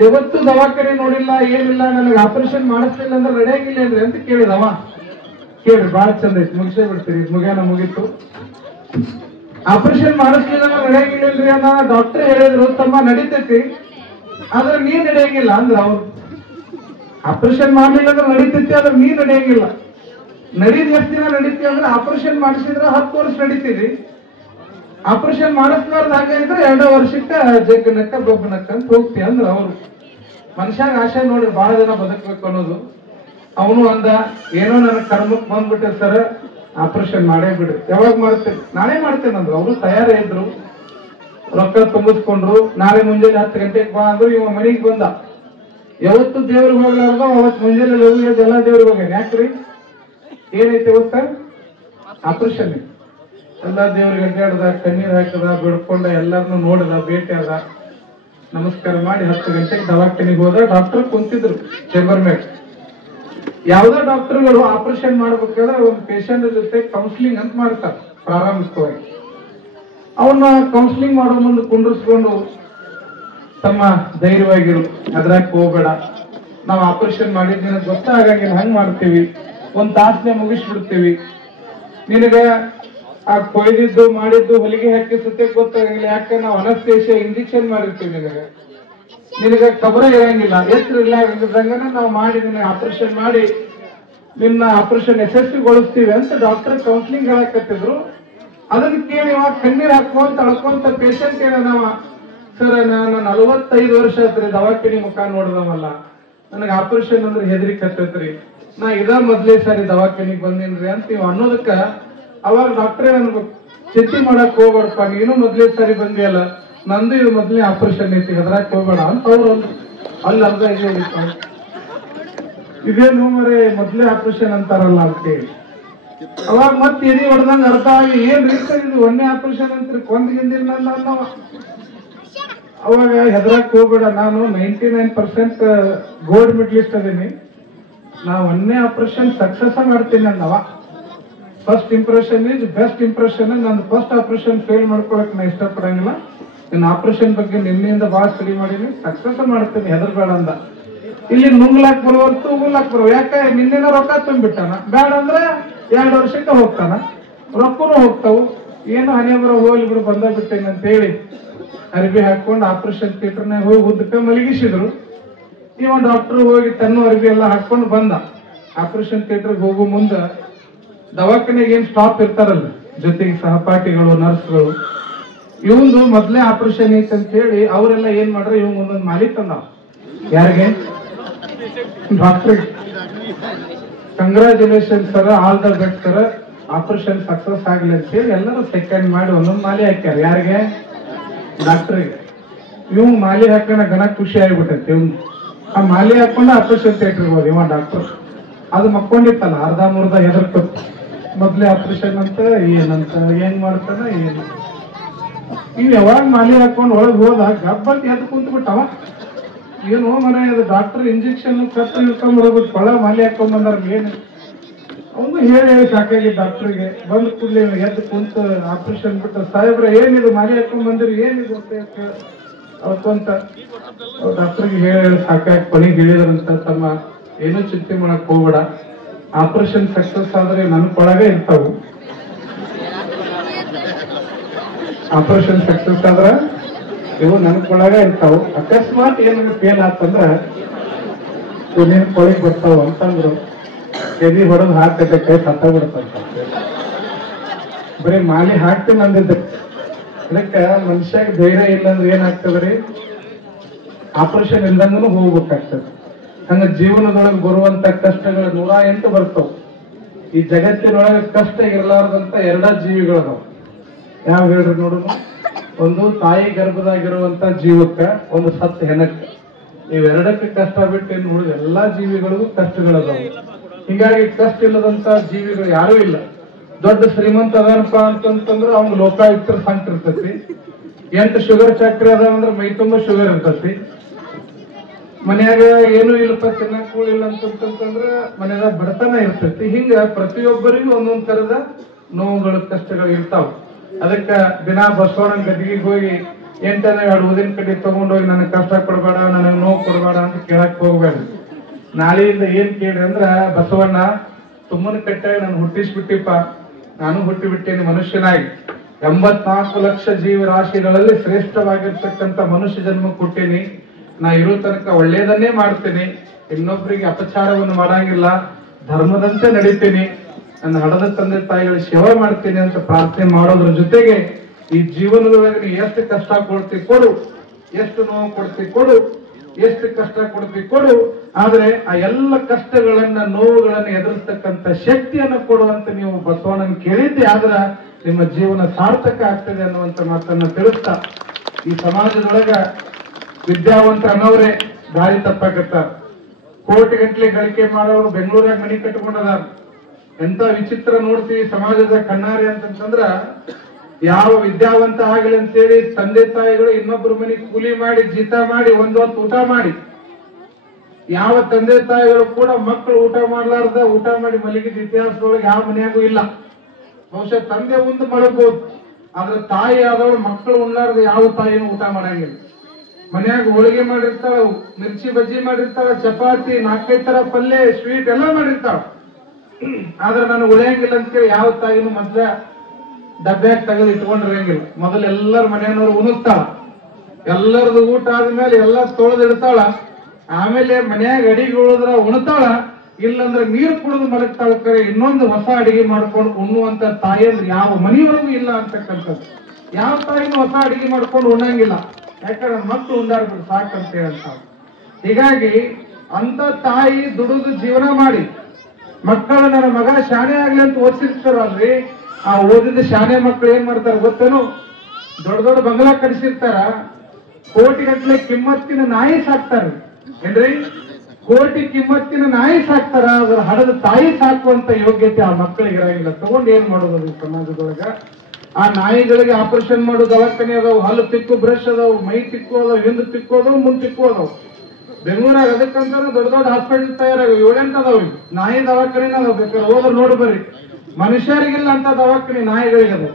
ಯಾವತ್ತು ದವಾಖಾನೆ ನೋಡಿಲ್ಲ, ಏನಿಲ್ಲ, ನನಗೆ ಆಪರೇಷನ್ ಮಾಡಿಸ್ಲಿಲ್ಲ ಅಂದ್ರೆ ನಡೆಯಂಗಿಲ್ಲ ಏನ್ರಿ ಅಂತ ಕೇಳಿದವ. ಕೇಳ್ರಿ, ಬಹಳ ಚಂದ ಐತಿ, ಮುಗಿಸೇ ಬಿಡ್ತೀರಿ. ಮುಗಿತು. ಆಪರೇಷನ್ ಮಾಡಿಸ್ಲಿಲ್ಲ ನಡೆಯಂಗಿಲ್ಲನ್ರಿ ಅನ್ನ ಡಾಕ್ಟರ್ ಹೇಳಿದ್ರು. ತಮ್ಮ ನಡೀತೈತಿ, ಆದ್ರೆ ನೀ ನಡೆಯಂಗಿಲ್ಲ ಅಂದ್ರ. ಅವ್ರು ಆಪರೇಷನ್ ಮಾಡ್ಲಿಲ್ಲ ಅಂದ್ರೆ ನಡೀತೈತಿ, ಆದ್ರೆ ನೀ ನಡೆಯಂಗಿಲ್ಲ. ನಡೀದ್ ಎಷ್ಟು ದಿನ ನಡೀತಿ ಅಂದ್ರೆ, ಆಪರೇಷನ್ ಮಾಡಿಸಿದ್ರೆ 10 ವರ್ಷ ನಡೀತೀರಿ. ಆಪರೇಷನ್ ಮಾಡಿಸ್ಲಾರ್ದ ಹಾಗಿದ್ರೆ 2 ವರ್ಷಕ್ಕೆ ಜಗ್ಗನಕ್ಕ ಬೊಬ್ಬನಕ್ಕ ಅಂತ ಹೋಗ್ತಿ ಅಂದ್ರ. ಅವ್ರು ಮನುಷ್ಯಾಗ ಆಶೆ ನೋಡ್ರಿ, ಬಹಳ ದಿನ ಬದುಕ್ಬೇಕು ಅನ್ನೋದು. ಅವನು ಅಂದ, ಏನೋ ನನ್ನ ಕರ್ಮಕ್ ಬಂದ್ಬಿಟ್ಟೆ ಸರ್, ಆಪರೇಷನ್ ಮಾಡೇ ಬಿಡ್ರಿ. ಯಾವಾಗ ಮಾಡ್ತೇನೆ? ನಾಳೆ ಮಾಡ್ತೇನೆ ಅಂದ್ರು. ಅವರು ತಯಾರೇ ಇದ್ರು, ರೊಕ್ಕ ತುಂಬಿಸ್ಕೊಂಡ್ರು. ನಾಳೆ ಮುಂಜಾನೆ 10 ಗಂಟೆಗೆ ಬಾ ಅಂದ್ರು. ಇವ ಮನೆಗೆ ಬಂದ. ಯಾವತ್ತು ದೇವ್ರಿಗೆ ಹೋಗ್ಲಾರ್ದು ಅವತ್ತು ಮುಂಜಾನೆ ಎಲ್ಲ ದೇವ್ರಿಗೆ ಹೋಗ್ಯಾನ. ಯಾಕ್ರಿ? ಏನೈತೆ ಇವತ್ತ? ಆಪರೇಷನ್. ಎಲ್ಲ ದೇವ್ರಿಗೆ ಅಡ್ಡಾಡ್ದ, ಕಣ್ಣೀರ್ ಹಾಕದ, ಬಿಡ್ಕೊಂಡ, ಎಲ್ಲರನ್ನು ನೋಡಿದ, ಭೇಟಿ ಆದ, ನಮಸ್ಕಾರ ಮಾಡಿ 10 ಗಂಟೆಗೆ ದವಾಖಾನಿಗೆ ಹೋದ. ಡಾಕ್ಟರ್ ಕುಂತಿದ್ರು ಚೇಂಬರ್ ಮೇಲೆ. ಯಾವ್ದೋ ಡಾಕ್ಟರ್ಗಳು ಆಪರೇಷನ್ ಮಾಡ್ಬೇಕಾದ್ರೆ ಒಂದು ಪೇಷಂಟ್ ಜೊತೆ ಕೌನ್ಸಿಲಿಂಗ್ ಅಂತ ಮಾಡ್ತಾರೆ ಪ್ರಾರಂಭಿಕವಾಗಿ. ಅವನ್ನ ಕೌನ್ಸಿಲಿಂಗ್ ಮಾಡೋ ಮುಂದೆ ಕುಂಡ್ರಿಸ್ಕೊಂಡು, ತಮ್ಮ ಧೈರ್ಯವಾಗಿರು, ಅದ್ರಾಗ ಹೋಗ್ಬೇಡ, ನಾವು ಆಪರೇಷನ್ ಮಾಡಿದ್ ಗೊತ್ತಾಗಂಗಿಲ್ಲ, ಹಂಗ್ ಮಾಡ್ತೀವಿ, 1 ತಾಸನೆ ಮುಗಿಸ್ಬಿಡ್ತೀವಿ. ನಿನಗ ಆ ಕೊಯ್ದಿದ್ದು ಮಾಡಿದ್ದು ಹೊಲಿಗೆ ಹಾಕಿ ಸುತ್ತೆ ಗೊತ್ತಾಗಂಗಿಲ್ಲ. ಯಾಕೆ? ನಾವು ಅನಸ್ತೇಷಿಯಾ ಇಂಜೆಕ್ಷನ್ ಮಾಡಿರ್ತೀವಿ. ನಿನಗ ಖಬರ ಇರಂಗಿಲ್ಲ, ಎತ್ತರ ಇಲ್ಲ ಆಗಿದ್ದಂಗನ ನಾವು ಮಾಡಿ ನಿನಗೆ ಆಪರೇಷನ್ ಮಾಡಿ ನಿನ್ನ ಆಪರೇಷನ್ ಯಶಸ್ವಿಗೊಳಿಸ್ತೀವಿ ಅಂತ ಡಾಕ್ಟರ್ ಕೌನ್ಸಿಲಿಂಗ್ ಹೇಳಕತ್ತಿದ್ರು. ಅದನ್ನ ಕೇಳಿ ಕಣ್ಣೀರ್ ಹಾಕೊಂತ ಅಳ್ಕೊಂತ ಪೇಷಂಟ್ ಏನದವ, ಸರ್ ನಾನು 45 ವರ್ಷ ಆತ್ರಿ ದವಾಖಾನಿ ಮುಖ ನೋಡ್ದವಲ್ಲ, ನನಗೆ ಆಪರೇಷನ್ ಅಂದ್ರೆ ಹೆದರಿ ಕತ್ತೈತ್ರಿ, ನಾ ಮೊದ್ಲೇ ಸಾರಿ ದವಾಖಾನಿಗೆ ಬಂದೇನ್ರಿ ಅಂತ ಇವ್ ಅನ್ನೋದಕ್ಕ ಅವಾಗ ಡಾಕ್ಟ್ರೇ ಅನ್ಬೇಕು, ಚಿಂತೆ ಮಾಡಕ್ ಹೋಗ್ಬೇಡಪ್ಪ, ನೀನು ಮೊದ್ಲೇ ಸಾರಿ ಬಂದಿಯಲ್ಲ, ನಂದು ಇದು ಮೊದ್ಲೇ ಆಪರೇಷನ್ ಐತಿ, ಹೆದರಾಕ್ ಹೋಗ್ಬೇಡ ಅಂತ ಅವ್ರು ಅಲ್ಲಿ ಅರ್ಧ ಇದೇನು ಮರೆ ಮೊದ್ಲೇ ಆಪರೇಷನ್ ಅಂತಾರಲ್ಲ ಅಂತೇಳಿ. ಅವಾಗ ಮತ್ತೆ ಎದಿ ಹೊಡೆದಂಗ ಅರ್ಥ ಆಗಿ, ಏನ್ ರೀತಿ ಇದು 1ನೇ ಆಪರೇಷನ್ ಅಂತೀರಿ, ಕೊಂದ್ಗಿಂದಿಲ್ಲ ಅನ್ನವ. ಅವಾಗ ಹೆದರಾಕ್ ಹೋಗ್ಬೇಡ, ನಾನು 99% ಗೋಲ್ಡ್ ಮೆಡಲಿಸ್ಟ್ ಅದೀನಿ, ನಾ 1ನೇ ಆಪರೇಷನ್ ಸಕ್ಸಸ್ ಮಾಡ್ತೀನಿ ಅಂದವ. First impression is best impression. ನಂದು ಫಸ್ಟ್ ಆಪರೇಷನ್ ಫೇಲ್ ಮಾಡ್ಕೊಳಕ್ ನಾ ಇಷ್ಟಪಡಂಗಿಲ್ಲ. ನಿನ್ನ ಆಪರೇಷನ್ ಬಗ್ಗೆ ನಿನ್ನೆಯಿಂದ ಬಹಳ ಸ್ಟಡಿ ಮಾಡೀನಿ, ಸಕ್ಸಸ್ ಮಾಡ್ತೀನಿ, ಹೆದರ್ಬೇಡ ಅಂದ. ಇಲ್ಲಿ ನುಂಗ್ಲಾಕ್ ಬರುವಂತೂ ಉಗ್ಲಾಕ್ ಬರುವ. ಯಾಕೆ ನಿನ್ನೆನ ರೊಕ್ಕ ತುಂಬಿಟ್ಟಾನ, ಬೇಡ ಅಂದ್ರೆ 2 ವರ್ಷಕ್ಕೆ ಹೋಗ್ತಾನ, ರೊಕ್ಕನು ಹೋಗ್ತಾವು. ಏನು ಹಣೆ ಬರೋ ಹೋಗ್ಲಿ ಬಿಡು ಬಂದ ಬಿಟ್ಟೇನೆ ಅಂತ ಹೇಳಿ ಅರ್ಬಿ ಹಾಕೊಂಡು ಆಪರೇಷನ್ ಥಿಯೇಟರ್ನಾಗ ಹೋಗಿ ಉದ್ದಕ್ಕೆ ಮಲಗಿಸಿದ್ರು. ಇವ ಡಾಕ್ಟರ್ ಹೋಗಿ ತನ್ನ ಅರ್ಬಿ ಎಲ್ಲ ಹಾಕೊಂಡು ಬಂದ. ಆಪರೇಷನ್ ಥಿಯೇಟರ್ಗೆ ಹೋಗೋ ಮುಂದ ದವಾಖಾನೆಗೆ ಏನ್ ಸ್ಟಾಪ್ ಇರ್ತಾರಲ್ಲ ಜೊತೆಗೆ ಸಹಪಾಠಿಗಳು, ನರ್ಸ್ಗಳು, ಇವಂದು ಮೊದ್ಲೇ ಆಪರೇಷನ್ ಐತೆ ಅಂತ ಹೇಳಿ ಅವರೆಲ್ಲ ಏನ್ ಮಾಡ್ರ, ಇವ್ ಒಂದೊಂದು ಮಾಲಿ ತಂದ. ಯಾರಿಗೆ? Doctor. Congratulation sir, all the best sir, operation success ಆಗ್ಲಿ ಅಂತ ಹೇಳಿ ಎಲ್ಲರೂ ಸೆಕೆಂಡ್ ಮಾಡಿ ಒಂದೊಂದು ಮಾಲಿ ಹಾಕ್ಯಾರ. ಯಾರಿಗೆ? ಡಾಕ್ಟರ್ಗೆ. ಇವ್ ಮಾಲಿ ಹಾಕೋಣ ಘನ ಖುಷಿ ಆಗ್ಬಿಟ್ಟೈತಿ. ಇವ್ ಆ ಮಾಲಿ ಹಾಕೊಂಡು ಆಪರೇಷನ್ ಥಿಯೇಟರ್ಗೆ ಹೋದ ಇವ ಡಾಕ್ಟರ್. ಅದು ಮಕ್ಕೊಂಡಿತ್ತಲ್ಲ ಅರ್ಧ ಮುರ್ಧ ಹೆದರ್ಕೊತ್. ಮೊದ್ಲೇ ಆಪರೇಷನ್ ಅಂತ ಏನಂತ ಏನ್ ಮಾಡ್ತಾನ ಏನು. ಇವ್ ಯಾವಾಗ ಮಾಲಿ ಹಾಕೊಂಡು ಒಳಗ್ ಹೋದ ಗಬ್ಬಂತ ಎದ್ದು ಕುಂತ ಬಿಟ್ಟವ. ಏನು ಮನೆ ಅದು ಡಾಕ್ಟರ್ ಇಂಜೆಕ್ಷನ್ ಕತ್ತು ಇಳ್ಕೊಂಡ್ ಹೋಗ್ಬಿಟ್ಟು ಕೊಳ ಮಾಲಿ ಹಾಕೊಂಡ್ ಬಂದಾರ. ಏನು ಅವನು ಹೇಳಿ ಸಾಕಾಗಿ ಡಾಕ್ಟರ್ಗೆ ಬಂದ್ ಕೂಡಲೇ ಎದ್ದು ಕುಂತ ಆಪರೇಷನ್ ಬಿಟ್ಟು, ಸಾಹೇಬ್ರ ಏನಿದು ಮಾಲಿ ಹಾಕೊಂಡ್ ಬಂದಿರಿ, ಏನಿದು ಅಂತ ಡಾಕ್ಟರ್ಗೆ ಹೇಳಿ ಸಾಕಾಗಿ ಕೊನೆಗೆ ಹೇಳಿದ್ರಂತ, ತಮ್ಮ ಏನೂ ಚಿಂತೆ ಮಾಡಕ್ ಹೋಗ್ಬೇಡ, ಆಪರೇಷನ್ ಸಕ್ಸಸ್ ಆದ್ರೆ ನನ್ ಕೊಳಗೆ ಇರ್ತಾವು. ಆಪರೇಷನ್ ಸಕ್ಸಸ್ ಆದ್ರ ಇವು ನನ್ ಕೊಳಗ ಇರ್ತಾವ. ಅಕಸ್ಮಾತ್ ಏನಾದ್ರು ಫೇಲ್ ಆತಂದ್ರ ಇವ್ ನಿನ್ ಕೊಳಗ್ ಬರ್ತಾವ ಅಂತಂದ್ರು. ಎದಿ ಹೊಡೆದು ಹಾಕತ್ತೆ ಕೈ ಸತ್ತ ಬಿಡ್ತಂತ. ಬರೀ ಮಾಲಿ ಹಾಕ್ತೀನಿ ಅಂದಿದ್ದ. ಅದಕ್ಕ ಮನುಷ್ಯಾಗ ಧೈರ್ಯ ಇಲ್ಲಂದ್ರೆ ಏನಾಗ್ತದ್ರಿ, ಆಪರೇಷನ್ ಇಲ್ದಂಗೂ ಹೋಗ್ಬೇಕಾಗ್ತದೆ. ಹಂಗ ಜೀವನದೊಳಗೆ ಬರುವಂತ ಕಷ್ಟಗಳು 108 ಬರ್ತಾವ. ಈ ಜಗತ್ತಿನೊಳಗೆ ಕಷ್ಟ ಇರಲಾರ್ದಂತ 2 ಜೀವಿಗಳದಾವ. ಯಾವ ಹೇಳ್ರಿ ನೋಡುನು? ಒಂದು ತಾಯಿ ಗರ್ಭದಾಗಿರುವಂತ ಜೀವಕ್ಕ, ಒಂದು ಸತ್ತ ಹೆಣಕ್ಕ. ಇವೆರಡಕ್ಕೆ ಕಷ್ಟ ಬಿಟ್ಟು ಇನ್ನು ಉಳಿದ ಎಲ್ಲಾ ಜೀವಿಗಳಿಗೂ ಕಷ್ಟಗಳದಾವ. ಹೀಗಾಗಿ ಕಷ್ಟ ಇಲ್ಲದಂತ ಜೀವಿಗಳು ಯಾರೂ ಇಲ್ಲ. ದೊಡ್ಡ ಶ್ರೀಮಂತ ಅದಾನಪ್ಪ ಅಂತಂದ್ರೆ ಅವ್ನ ಲೋಕಾಯುಕ್ತರ ಸಂಕಟ ಇರ್ತೈತಿ. 8 ಶುಗರ್ ಫ್ಯಾಕ್ಟ್ರಿ ಅದಾವಂದ್ರೆ ಮೈ ತುಂಬ ಶುಗರ್ ಇರ್ತೈತಿ. ಮನ್ಯಾಗ ಏನೂ ಇಲ್ಲಪ್ಪ ತಿನ್ನಕ್ ಕೂಳಿಲ್ಲ ಅಂತಂದ್ರೆ ಮನ್ಯಾಗ ಬಡತನ ಇರ್ತೈತಿ. ಹಿಂಗ ಪ್ರತಿಯೊಬ್ಬರಿಗೂ ಒಂದೊಂದ್ ತರದ ನೋವುಗಳು, ಕಷ್ಟಗಳು ಇರ್ತಾವ. ಅದಕ್ಕ ದಿನ ಬಸವಣ್ಣನ ಗದ್ದಿಗೆ ಹೋಗಿ 8 ಊದಿನ ಕಡ್ಡಿ ತಗೊಂಡೋಗಿ ನನಗೆ ಕಷ್ಟ ಕೊಡಬೇಡ, ನನಗೆ ನೋವು ಕೊಡಬೇಡ ಅಂತ ಕೇಳಕ್ ಹೋಗ್ಬೇಡ. ನಾಳೆಯಿಂದ ಏನ್ ಕೇಳಿ ಅಂದ್ರ, ಬಸವಣ್ಣ ತುಮ್ಮನ ಕಟ್ಟಾಗ ನಾನು ಹುಟ್ಟಿಸ್ಬಿಟ್ಟಿಪ್ಪ, ನಾನು ಹುಟ್ಟಿ ಬಿಟ್ಟೇನಿ ಮನುಷ್ಯನಾಗಿ. 84 ಲಕ್ಷ ಜೀವರಾಶಿಗಳಲ್ಲಿ ಶ್ರೇಷ್ಠವಾಗಿರ್ತಕ್ಕಂಥ ಮನುಷ್ಯ ಜನ್ಮ ಕೊಟ್ಟೇನಿ. ನಾ ಇರೋ ತನಕ ಒಳ್ಳೇದನ್ನೇ ಮಾಡ್ತೇನೆ, ಇನ್ನೊಬ್ಬರಿಗೆ ಅಪಚಾರವನ್ನು ಮಾಡಂಗಿಲ್ಲ, ಧರ್ಮದಂತೆ ನಡೀತೇನೆ, ನನ್ನ ಹಡದ ತಂದೆ ತಾಯಿಗಳ ಸೇವೆ ಮಾಡ್ತೇನೆ ಅಂತ ಪ್ರಾರ್ಥನೆ ಮಾಡೋದ್ರ ಜೊತೆಗೆ ಈ ಜೀವನದೊಳಗೆ ನೀ ಎಷ್ಟು ಕಷ್ಟ ಕೊಡ್ತಿ ಕೊಡು, ಎಷ್ಟು ನೋವು ಕೊಡ್ತಿ ಕೊಡು, ಎಷ್ಟು ಕಷ್ಟ ಕೊಡ್ತಿ ಕೊಡು, ಆದ್ರೆ ಆ ಎಲ್ಲ ಕಷ್ಟಗಳನ್ನ, ನೋವುಗಳನ್ನ ಎದುರಿಸ್ತಕ್ಕಂಥ ಶಕ್ತಿಯನ್ನು ಕೊಡುವಂತ ನೀವು ಬಸವಣ್ಣನ ಕೇಳಿದ್ದೆ ಆದ್ರ ನಿಮ್ಮ ಜೀವನ ಸಾರ್ಥಕ ಆಗ್ತದೆ ಅನ್ನುವಂತ ಮಾತನ್ನ ತಿಳಿಸ್ತಾ, ಈ ಸಮಾಜದೊಳಗ ವಿದ್ಯಾವಂತ ಅನ್ನೋರೇ ದಾರಿ ತಪ್ಪಾಕತ್ತಾರ. ಕೋಟಿ ಗಂಟ್ಲೆ ಗಳಿಕೆ ಮಾಡೋರು ಬೆಂಗಳೂರಾಗ ಮನಿ ಕಟ್ಕೊಂಡದಾರ. ಎಂತ ವಿಚಿತ್ರ ನೋಡ್ತೀವಿ ಸಮಾಜದ ಕಣ್ಣಾರೆ ಅಂತಂದ್ರ, ಯಾವ ವಿದ್ಯಾವಂತ ಆಗಲಿ ಅಂತೇಳಿ ತಂದೆ ತಾಯಿಗಳು ಇನ್ನೊಬ್ಬರ ಮನೆ ಕೂಲಿ ಮಾಡಿ, ಜೀತ ಮಾಡಿ, ಒಂದೊತ್ತು ಊಟ ಮಾಡಿ, ಯಾವ ತಂದೆ ತಾಯಿಗಳು ಕೂಡ ಮಕ್ಕಳು ಊಟ ಮಾಡ್ಲಾರ್ದ ಊಟ ಮಾಡಿ ಮಲಗಿದ ಇತಿಹಾಸದೊಳಗೆ ಯಾವ ಮನೆಯಾಗೂ ಇಲ್ಲ. ಬಹುಶಃ ತಂದೆ ಮುಂದೆ ಮಲಗಬಹುದು, ಆದ್ರೆ ತಾಯಿ ಆದವಳು ಮಕ್ಕಳು ಉಣ್ಣಾರ್ದ ಯಾವ ತಾಯಿನೂ ಊಟ ಮಾಡಂಗಿಲ್ಲ. ಮನ್ಯಾಗ ಹೋಳಿಗೆ ಮಾಡಿರ್ತಾಳ, ಮಿರ್ಚಿ ಬಜ್ಜಿ ಮಾಡಿರ್ತಾಳ, ಚಪಾತಿ 4-5 ತರ ಪಲ್ಯ, ಸ್ವೀಟ್ ಎಲ್ಲ ಮಾಡಿರ್ತಾಳ. ಆದ್ರೆ ನಾನು ಉಳಿಯಂಗಿಲ್ಲ ಅಂತೇಳಿ ಯಾವ ತಾಯಿನೂ ಮೊದ್ಲ ಡಬ್ಬ್ಯಾಗ ತೆಗೆದು ಇಟ್ಕೊಂಡಿರಂಗಿಲ್ಲ. ಮೊದಲು ಎಲ್ಲರ ಮನೆಯವರು ಉಣಿಸ್ತಾಳ, ಎಲ್ಲರದು ಊಟ ಆದ್ಮೇಲೆ ಎಲ್ಲ ತೊಳೆದಿಡ್ತಾಳ, ಆಮೇಲೆ ಮನ್ಯಾಗ ಅಡಿಗೆ ಉಳಿದ್ರ ಉಣ್ತಾಳ, ಇಲ್ಲಂದ್ರೆ ನೀರು ಕುಡಿದು ಮಲಗ್ತಾಳ. ಕರೆ ಇನ್ನೊಂದು ಹೊಸ ಅಡಿಗೆ ಮಾಡ್ಕೊಂಡು ಉಣ್ಣುವಂತ ತಾಯಿ ಅಂದ್ರೆ ಯಾವ ಮನೆಯೊಳಗೂ ಇಲ್ಲ ಅಂತಕ್ಕಂಥದ್ದು. ಯಾವ ತಾಯಿನೂ ಹೊಸ ಅಡಿಗೆ ಮಾಡ್ಕೊಂಡು ಉಣ್ಣಂಗಿಲ್ಲ, ಯಾಕಂದ್ರೆ ಮಕ್ಕಳು ಉಂಡಾಡ್ಬಿಟ್ಟು ಸಾಕಂತ ಹೇಳ್ತಾವ. ಹೀಗಾಗಿ ಅಂತ ತಾಯಿ ದುಡಿದು ಜೀವನ ಮಾಡಿ ಮಕ್ಕಳು, ನನ್ನ ಮಗ ಶಾಣೆ ಆಗ್ಲಿ ಅಂತ ಓದಿಸಿರ್ತಾರಲ್ರಿ, ಆ ಓದಿದ ಶಾಣೆ ಮಕ್ಕಳು ಏನ್ ಮಾಡ್ತಾರ ಗೊತ್ತೇನು? ದೊಡ್ಡ ದೊಡ್ಡ ಬಂಗ್ಲಾ ಕಡಿಸಿರ್ತಾರ, ಕೋಟಿಗಟ್ಟಲೆ ಕಿಮ್ಮತ್ತಿನ ನಾಯಿ ಸಾಕ್ತಾರ. ಏನ್ರಿ? ಕೋಟಿ ಕಿಮ್ಮತ್ತಿನ ನಾಯಿ ಸಾಕ್ತಾರ, ಅದ್ರ ಹಡದ ತಾಯಿ ಸಾಕುವಂತ ಯೋಗ್ಯತೆ ಆ ಮಕ್ಕಳಿಗೆ ಇರಂಗಿಲ್ಲ. ತಗೊಂಡು ಏನ್ ಮಾಡೋದು ಈ ಸಮಾಜದೊಳಗ? ಆ ನಾಯಿಗಳಿಗೆ ಆಪರೇಷನ್ ಮಾಡೋ ದವಾಖಾನೆ ಅದಾವ, ಹಲ್ಲು ತಿಕ್ಕು ಬ್ರಷ್ ಅದಾವ, ಮೈ ತಿಕ್ಕು ಅದಾವ, ಹಿಂದ್ ತಿಕ್ಕು ಅದಾವ, ಮುಂದ್ ತಿಕ್ಕು ಅದಾವ. ಬೆಂಗಳೂರಾಗ ಅದಕ್ಕಂತ ದೊಡ್ಡ ದೊಡ್ಡ ಹಾಸ್ಪಿಟಲ್ ತಯಾರಾಗ 7-8 ಅದಾವ. ನಾಯಿ ದವಾಖಾನೆ ಅದಾವ, ಬೇಕಾದ್ರೆ ಹೋದ್ರೆ ನೋಡಿ ಬರ್ರಿ. ಮನುಷ್ಯರಿಗಿಲ್ಲ ಅಂತ ದವಾಖಾನೆ ನಾಯಿಗಳಿಗದ.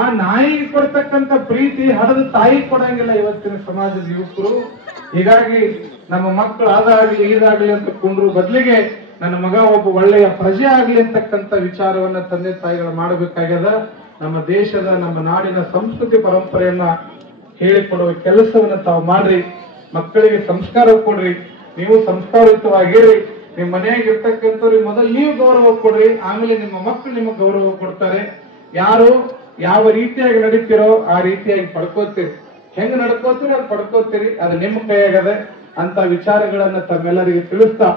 ಆ ನಾಯಿಗೆ ಕೊಡ್ತಕ್ಕಂಥ ಪ್ರೀತಿ ಹಡದ ತಾಯಿ ಕೊಡಂಗಿಲ್ಲ ಇವತ್ತಿನ ಸಮಾಜದ ಯುವಕರು. ಹೀಗಾಗಿ ನಮ್ಮ ಮಕ್ಕಳು ಅದಾಗ್ಲಿ ಇದಾಗ್ಲಿ ಅಂತ ಕೊಂಡ್ರು ಬದಲಿಗೆ ನನ್ನ ಮಗ ಒಬ್ಬ ಒಳ್ಳೆಯ ಪ್ರಜೆ ಆಗ್ಲಿ ಅಂತಕ್ಕಂಥ ವಿಚಾರವನ್ನ ತಂದೆ ತಾಯಿಗಳು ಮಾಡಬೇಕಾಗ್ಯದ. ನಮ್ಮ ದೇಶದ ನಮ್ಮ ನಾಡಿನ ಸಂಸ್ಕೃತಿ ಪರಂಪರೆಯನ್ನ ಹೇಳಿಕೊಡುವ ಕೆಲಸವನ್ನ ತಾವು ಮಾಡ್ರಿ. ಮಕ್ಕಳಿಗೆ ಸಂಸ್ಕಾರ ಕೊಡ್ರಿ. ನೀವು ಸಂಸ್ಕಾರಯುತವಾಗಿರ್ರಿ. ನಿಮ್ಮ ಮನೆಯಾಗ ಇರ್ತಕ್ಕಂಥವ್ರಿಗೆ ಮೊದಲು ನೀವು ಗೌರವ ಕೊಡ್ರಿ, ಆಮೇಲೆ ನಿಮ್ಮ ಮಕ್ಕಳು ನಿಮಗೆ ಗೌರವ ಕೊಡ್ತಾರೆ. ಯಾರು ಯಾವ ರೀತಿಯಾಗಿ ನಡೀತಿರೋ ಆ ರೀತಿಯಾಗಿ ಪಡ್ಕೋತೀರಿ. ಹೆಂಗ್ ನಡ್ಕೋತೀರಿ ಅದು ಪಡ್ಕೋತೀರಿ, ಅದು ನಿಮ್ಮ ಕೈಯಾಗದ ಅಂತ ವಿಚಾರಗಳನ್ನ ತಮ್ಮೆಲ್ಲರಿಗೆ ತಿಳಿಸ್ತಾ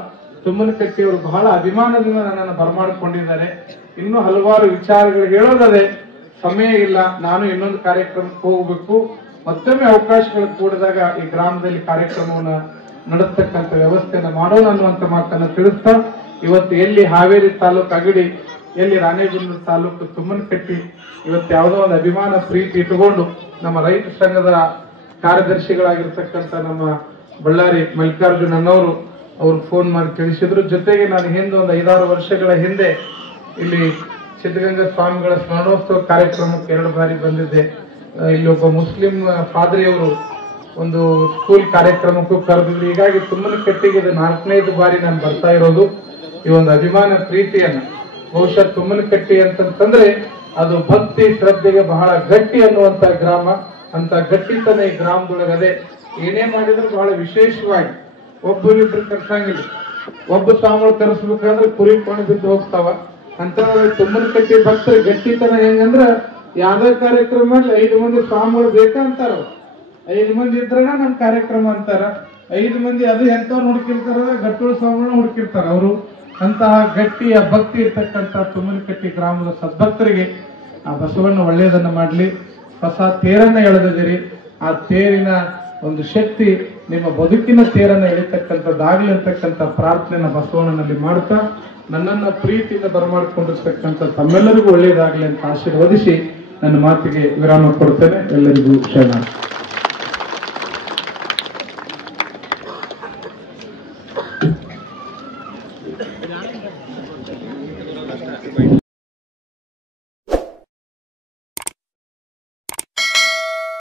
ತುಮ್ಮನಕಟ್ಟಿಯವರು ಬಹಳ ಅಭಿಮಾನದಿಂದ ನನ್ನನ್ನು ಬರಮಾಡಿಕೊಂಡಿದ್ದಾರೆ. ಇನ್ನೂ ಹಲವಾರು ವಿಚಾರಗಳು ಹೇಳೋದದೆ, ಸಮಯ ಇಲ್ಲ. ನಾನು ಇನ್ನೊಂದು ಕಾರ್ಯಕ್ರಮಕ್ಕೆ ಹೋಗ್ಬೇಕು. ಮತ್ತೊಮ್ಮೆ ಅವಕಾಶಗಳು ಕೂಡಿದಾಗ ಈ ಗ್ರಾಮದಲ್ಲಿ ಕಾರ್ಯಕ್ರಮವನ್ನ ನಡೆಸ್ತಕ್ಕಂಥ ವ್ಯವಸ್ಥೆಯನ್ನ ಮಾಡೋಣ ಅನ್ನುವಂತ ಮಾತನ್ನ ತಿಳಿಸ್ತಾ, ಇವತ್ತು ಎಲ್ಲಿ ಹಾವೇರಿ ತಾಲೂಕು ಅಗಡಿ, ಎಲ್ಲಿ ರಾಣೇಬೆನ್ನೂರು ತಾಲೂಕು ತುಮ್ಮನಕಟ್ಟಿ ಇವತ್ತು ಯಾವುದೋ ಒಂದು ಅಭಿಮಾನ ಪ್ರೀತಿ ಇಟ್ಟುಕೊಂಡು ನಮ್ಮ ರೈತ ಸಂಘದ ಕಾರ್ಯದರ್ಶಿಗಳಾಗಿರ್ತಕ್ಕಂಥ ನಮ್ಮ ಬಳ್ಳಾರಿ ಮಲ್ಲಿಕಾರ್ಜುನ್ ಅನ್ನೋರು ಅವ್ರು ಫೋನ್ ಮಾಡಿ ತಿಳಿಸಿದ್ರು. ಜೊತೆಗೆ ನಾನು ಹಿಂದೆ ಒಂದು 5-6 ವರ್ಷಗಳ ಹಿಂದೆ ಇಲ್ಲಿ ಸಿದ್ಧಗಂಗಾ ಸ್ವಾಮಿಗಳ ಸ್ಮರಣೋತ್ಸವ ಕಾರ್ಯಕ್ರಮಕ್ಕೆ 2 ಬಾರಿ ಬಂದಿದ್ದೆ. ಇಲ್ಲಿ ಒಬ್ಬ ಮುಸ್ಲಿಂ ಪಾದ್ರಿಯವರು ಒಂದು ಸ್ಕೂಲ್ ಕಾರ್ಯಕ್ರಮಕ್ಕೂ ಕರೆದಿದ್ರು. ಹೀಗಾಗಿ ತುಮ್ಮನಕಟ್ಟಿಗೆ ಇದು 4ನೇದು ಬಾರಿ ನಾನು ಬರ್ತಾ ಇರೋದು. ಈ ಒಂದು ಅಭಿಮಾನ ಪ್ರೀತಿಯನ್ನ ಬಹುಶಃ ತುಮ್ಮನಕಟ್ಟಿ ಅಂತಂದ್ರೆ ಅದು ಭಕ್ತಿ ಶ್ರದ್ಧೆಗೆ ಬಹಳ ಗಟ್ಟಿ ಅನ್ನುವಂತ ಗ್ರಾಮ. ಅಂತ ಗಟ್ಟಿತನ ಈ ಗ್ರಾಮದೊಳಗದೆ. ಏನೇ ಮಾಡಿದ್ರು ಬಹಳ ವಿಶೇಷವಾಗಿ ಒಬ್ಬರಿಬ್ರು ಕರ್ಸಂಗಿಲ್ಲ. ಒಬ್ಬ ಸ್ವಾಮಿಗಳು ಕರೆಸ್ಬೇಕಾದ್ರೆ ಕುರಿ ಕೊಂಡು ಬಿದ್ದು ಹೋಗ್ತಾವ. ಅಂತ ತುಮ್ಮನಕಟ್ಟಿ ಭಕ್ತರ ಗಟ್ಟಿತನ ಹೆಂಗಂದ್ರ ಯಾವ್ದೇ ಕಾರ್ಯಕ್ರಮ ಮಾಡ್ಲಿ 5 ಮಂದಿ ಸ್ವಾಮಿಗಳು ಬೇಕಾ ಅಂತಾರ. 5 ಮಂದಿ ಇದ್ರನ ನಮ್ ಕಾರ್ಯಕ್ರಮ ಅಂತಾರ. 5 ಮಂದಿ ಅದು ಎಂತವ್ರು ಹುಡುಕಿರ್ತಾರ, ಗಟ್ಟುಳ ಸ್ವಾಮಿಗಳನ್ನ ಹುಡುಕಿರ್ತಾರ ಅವರು. ಅಂತಹ ಗಟ್ಟಿಯ ಭಕ್ತಿ ಇರ್ತಕ್ಕಂಥ ತುಮ್ಮನಕಟ್ಟಿ ಗ್ರಾಮದ ಸದ್ಭಕ್ತರಿಗೆ ಆ ಬಸವಣ್ಣ ಒಳ್ಳೆಯದನ್ನ ಮಾಡ್ಲಿ. ಹೊಸ ತೇರನ್ನ ಎಳೆದಿದ್ದೀರಿ. ಆ ತೇರಿನ ಒಂದು ಶಕ್ತಿ ನಿಮ್ಮ ಬದುಕಿನ ತೇರನ್ನ ಎಳಿತಕ್ಕಂಥದ್ದಾಗ್ಲಿ ಅಂತಕ್ಕಂಥ ಪ್ರಾರ್ಥನೆಯನ್ನ ಬಸವಣ್ಣನಲ್ಲಿ ಮಾಡ್ತಾ, ನನ್ನನ್ನ ಪ್ರೀತಿಯಿಂದ ಬರಮಾಡಿಕೊಂಡಿರ್ತಕ್ಕಂಥ ತಮ್ಮೆಲ್ಲರಿಗೂ ಒಳ್ಳೆಯದಾಗಲಿ ಅಂತ ಆಶೀರ್ವದಿಸಿ ನನ್ನ ಮಾತಿಗೆ ವಿರಾಮ ಕೊಡ್ತೇನೆ. ಎಲ್ಲರಿಗೂ ಶರಣ.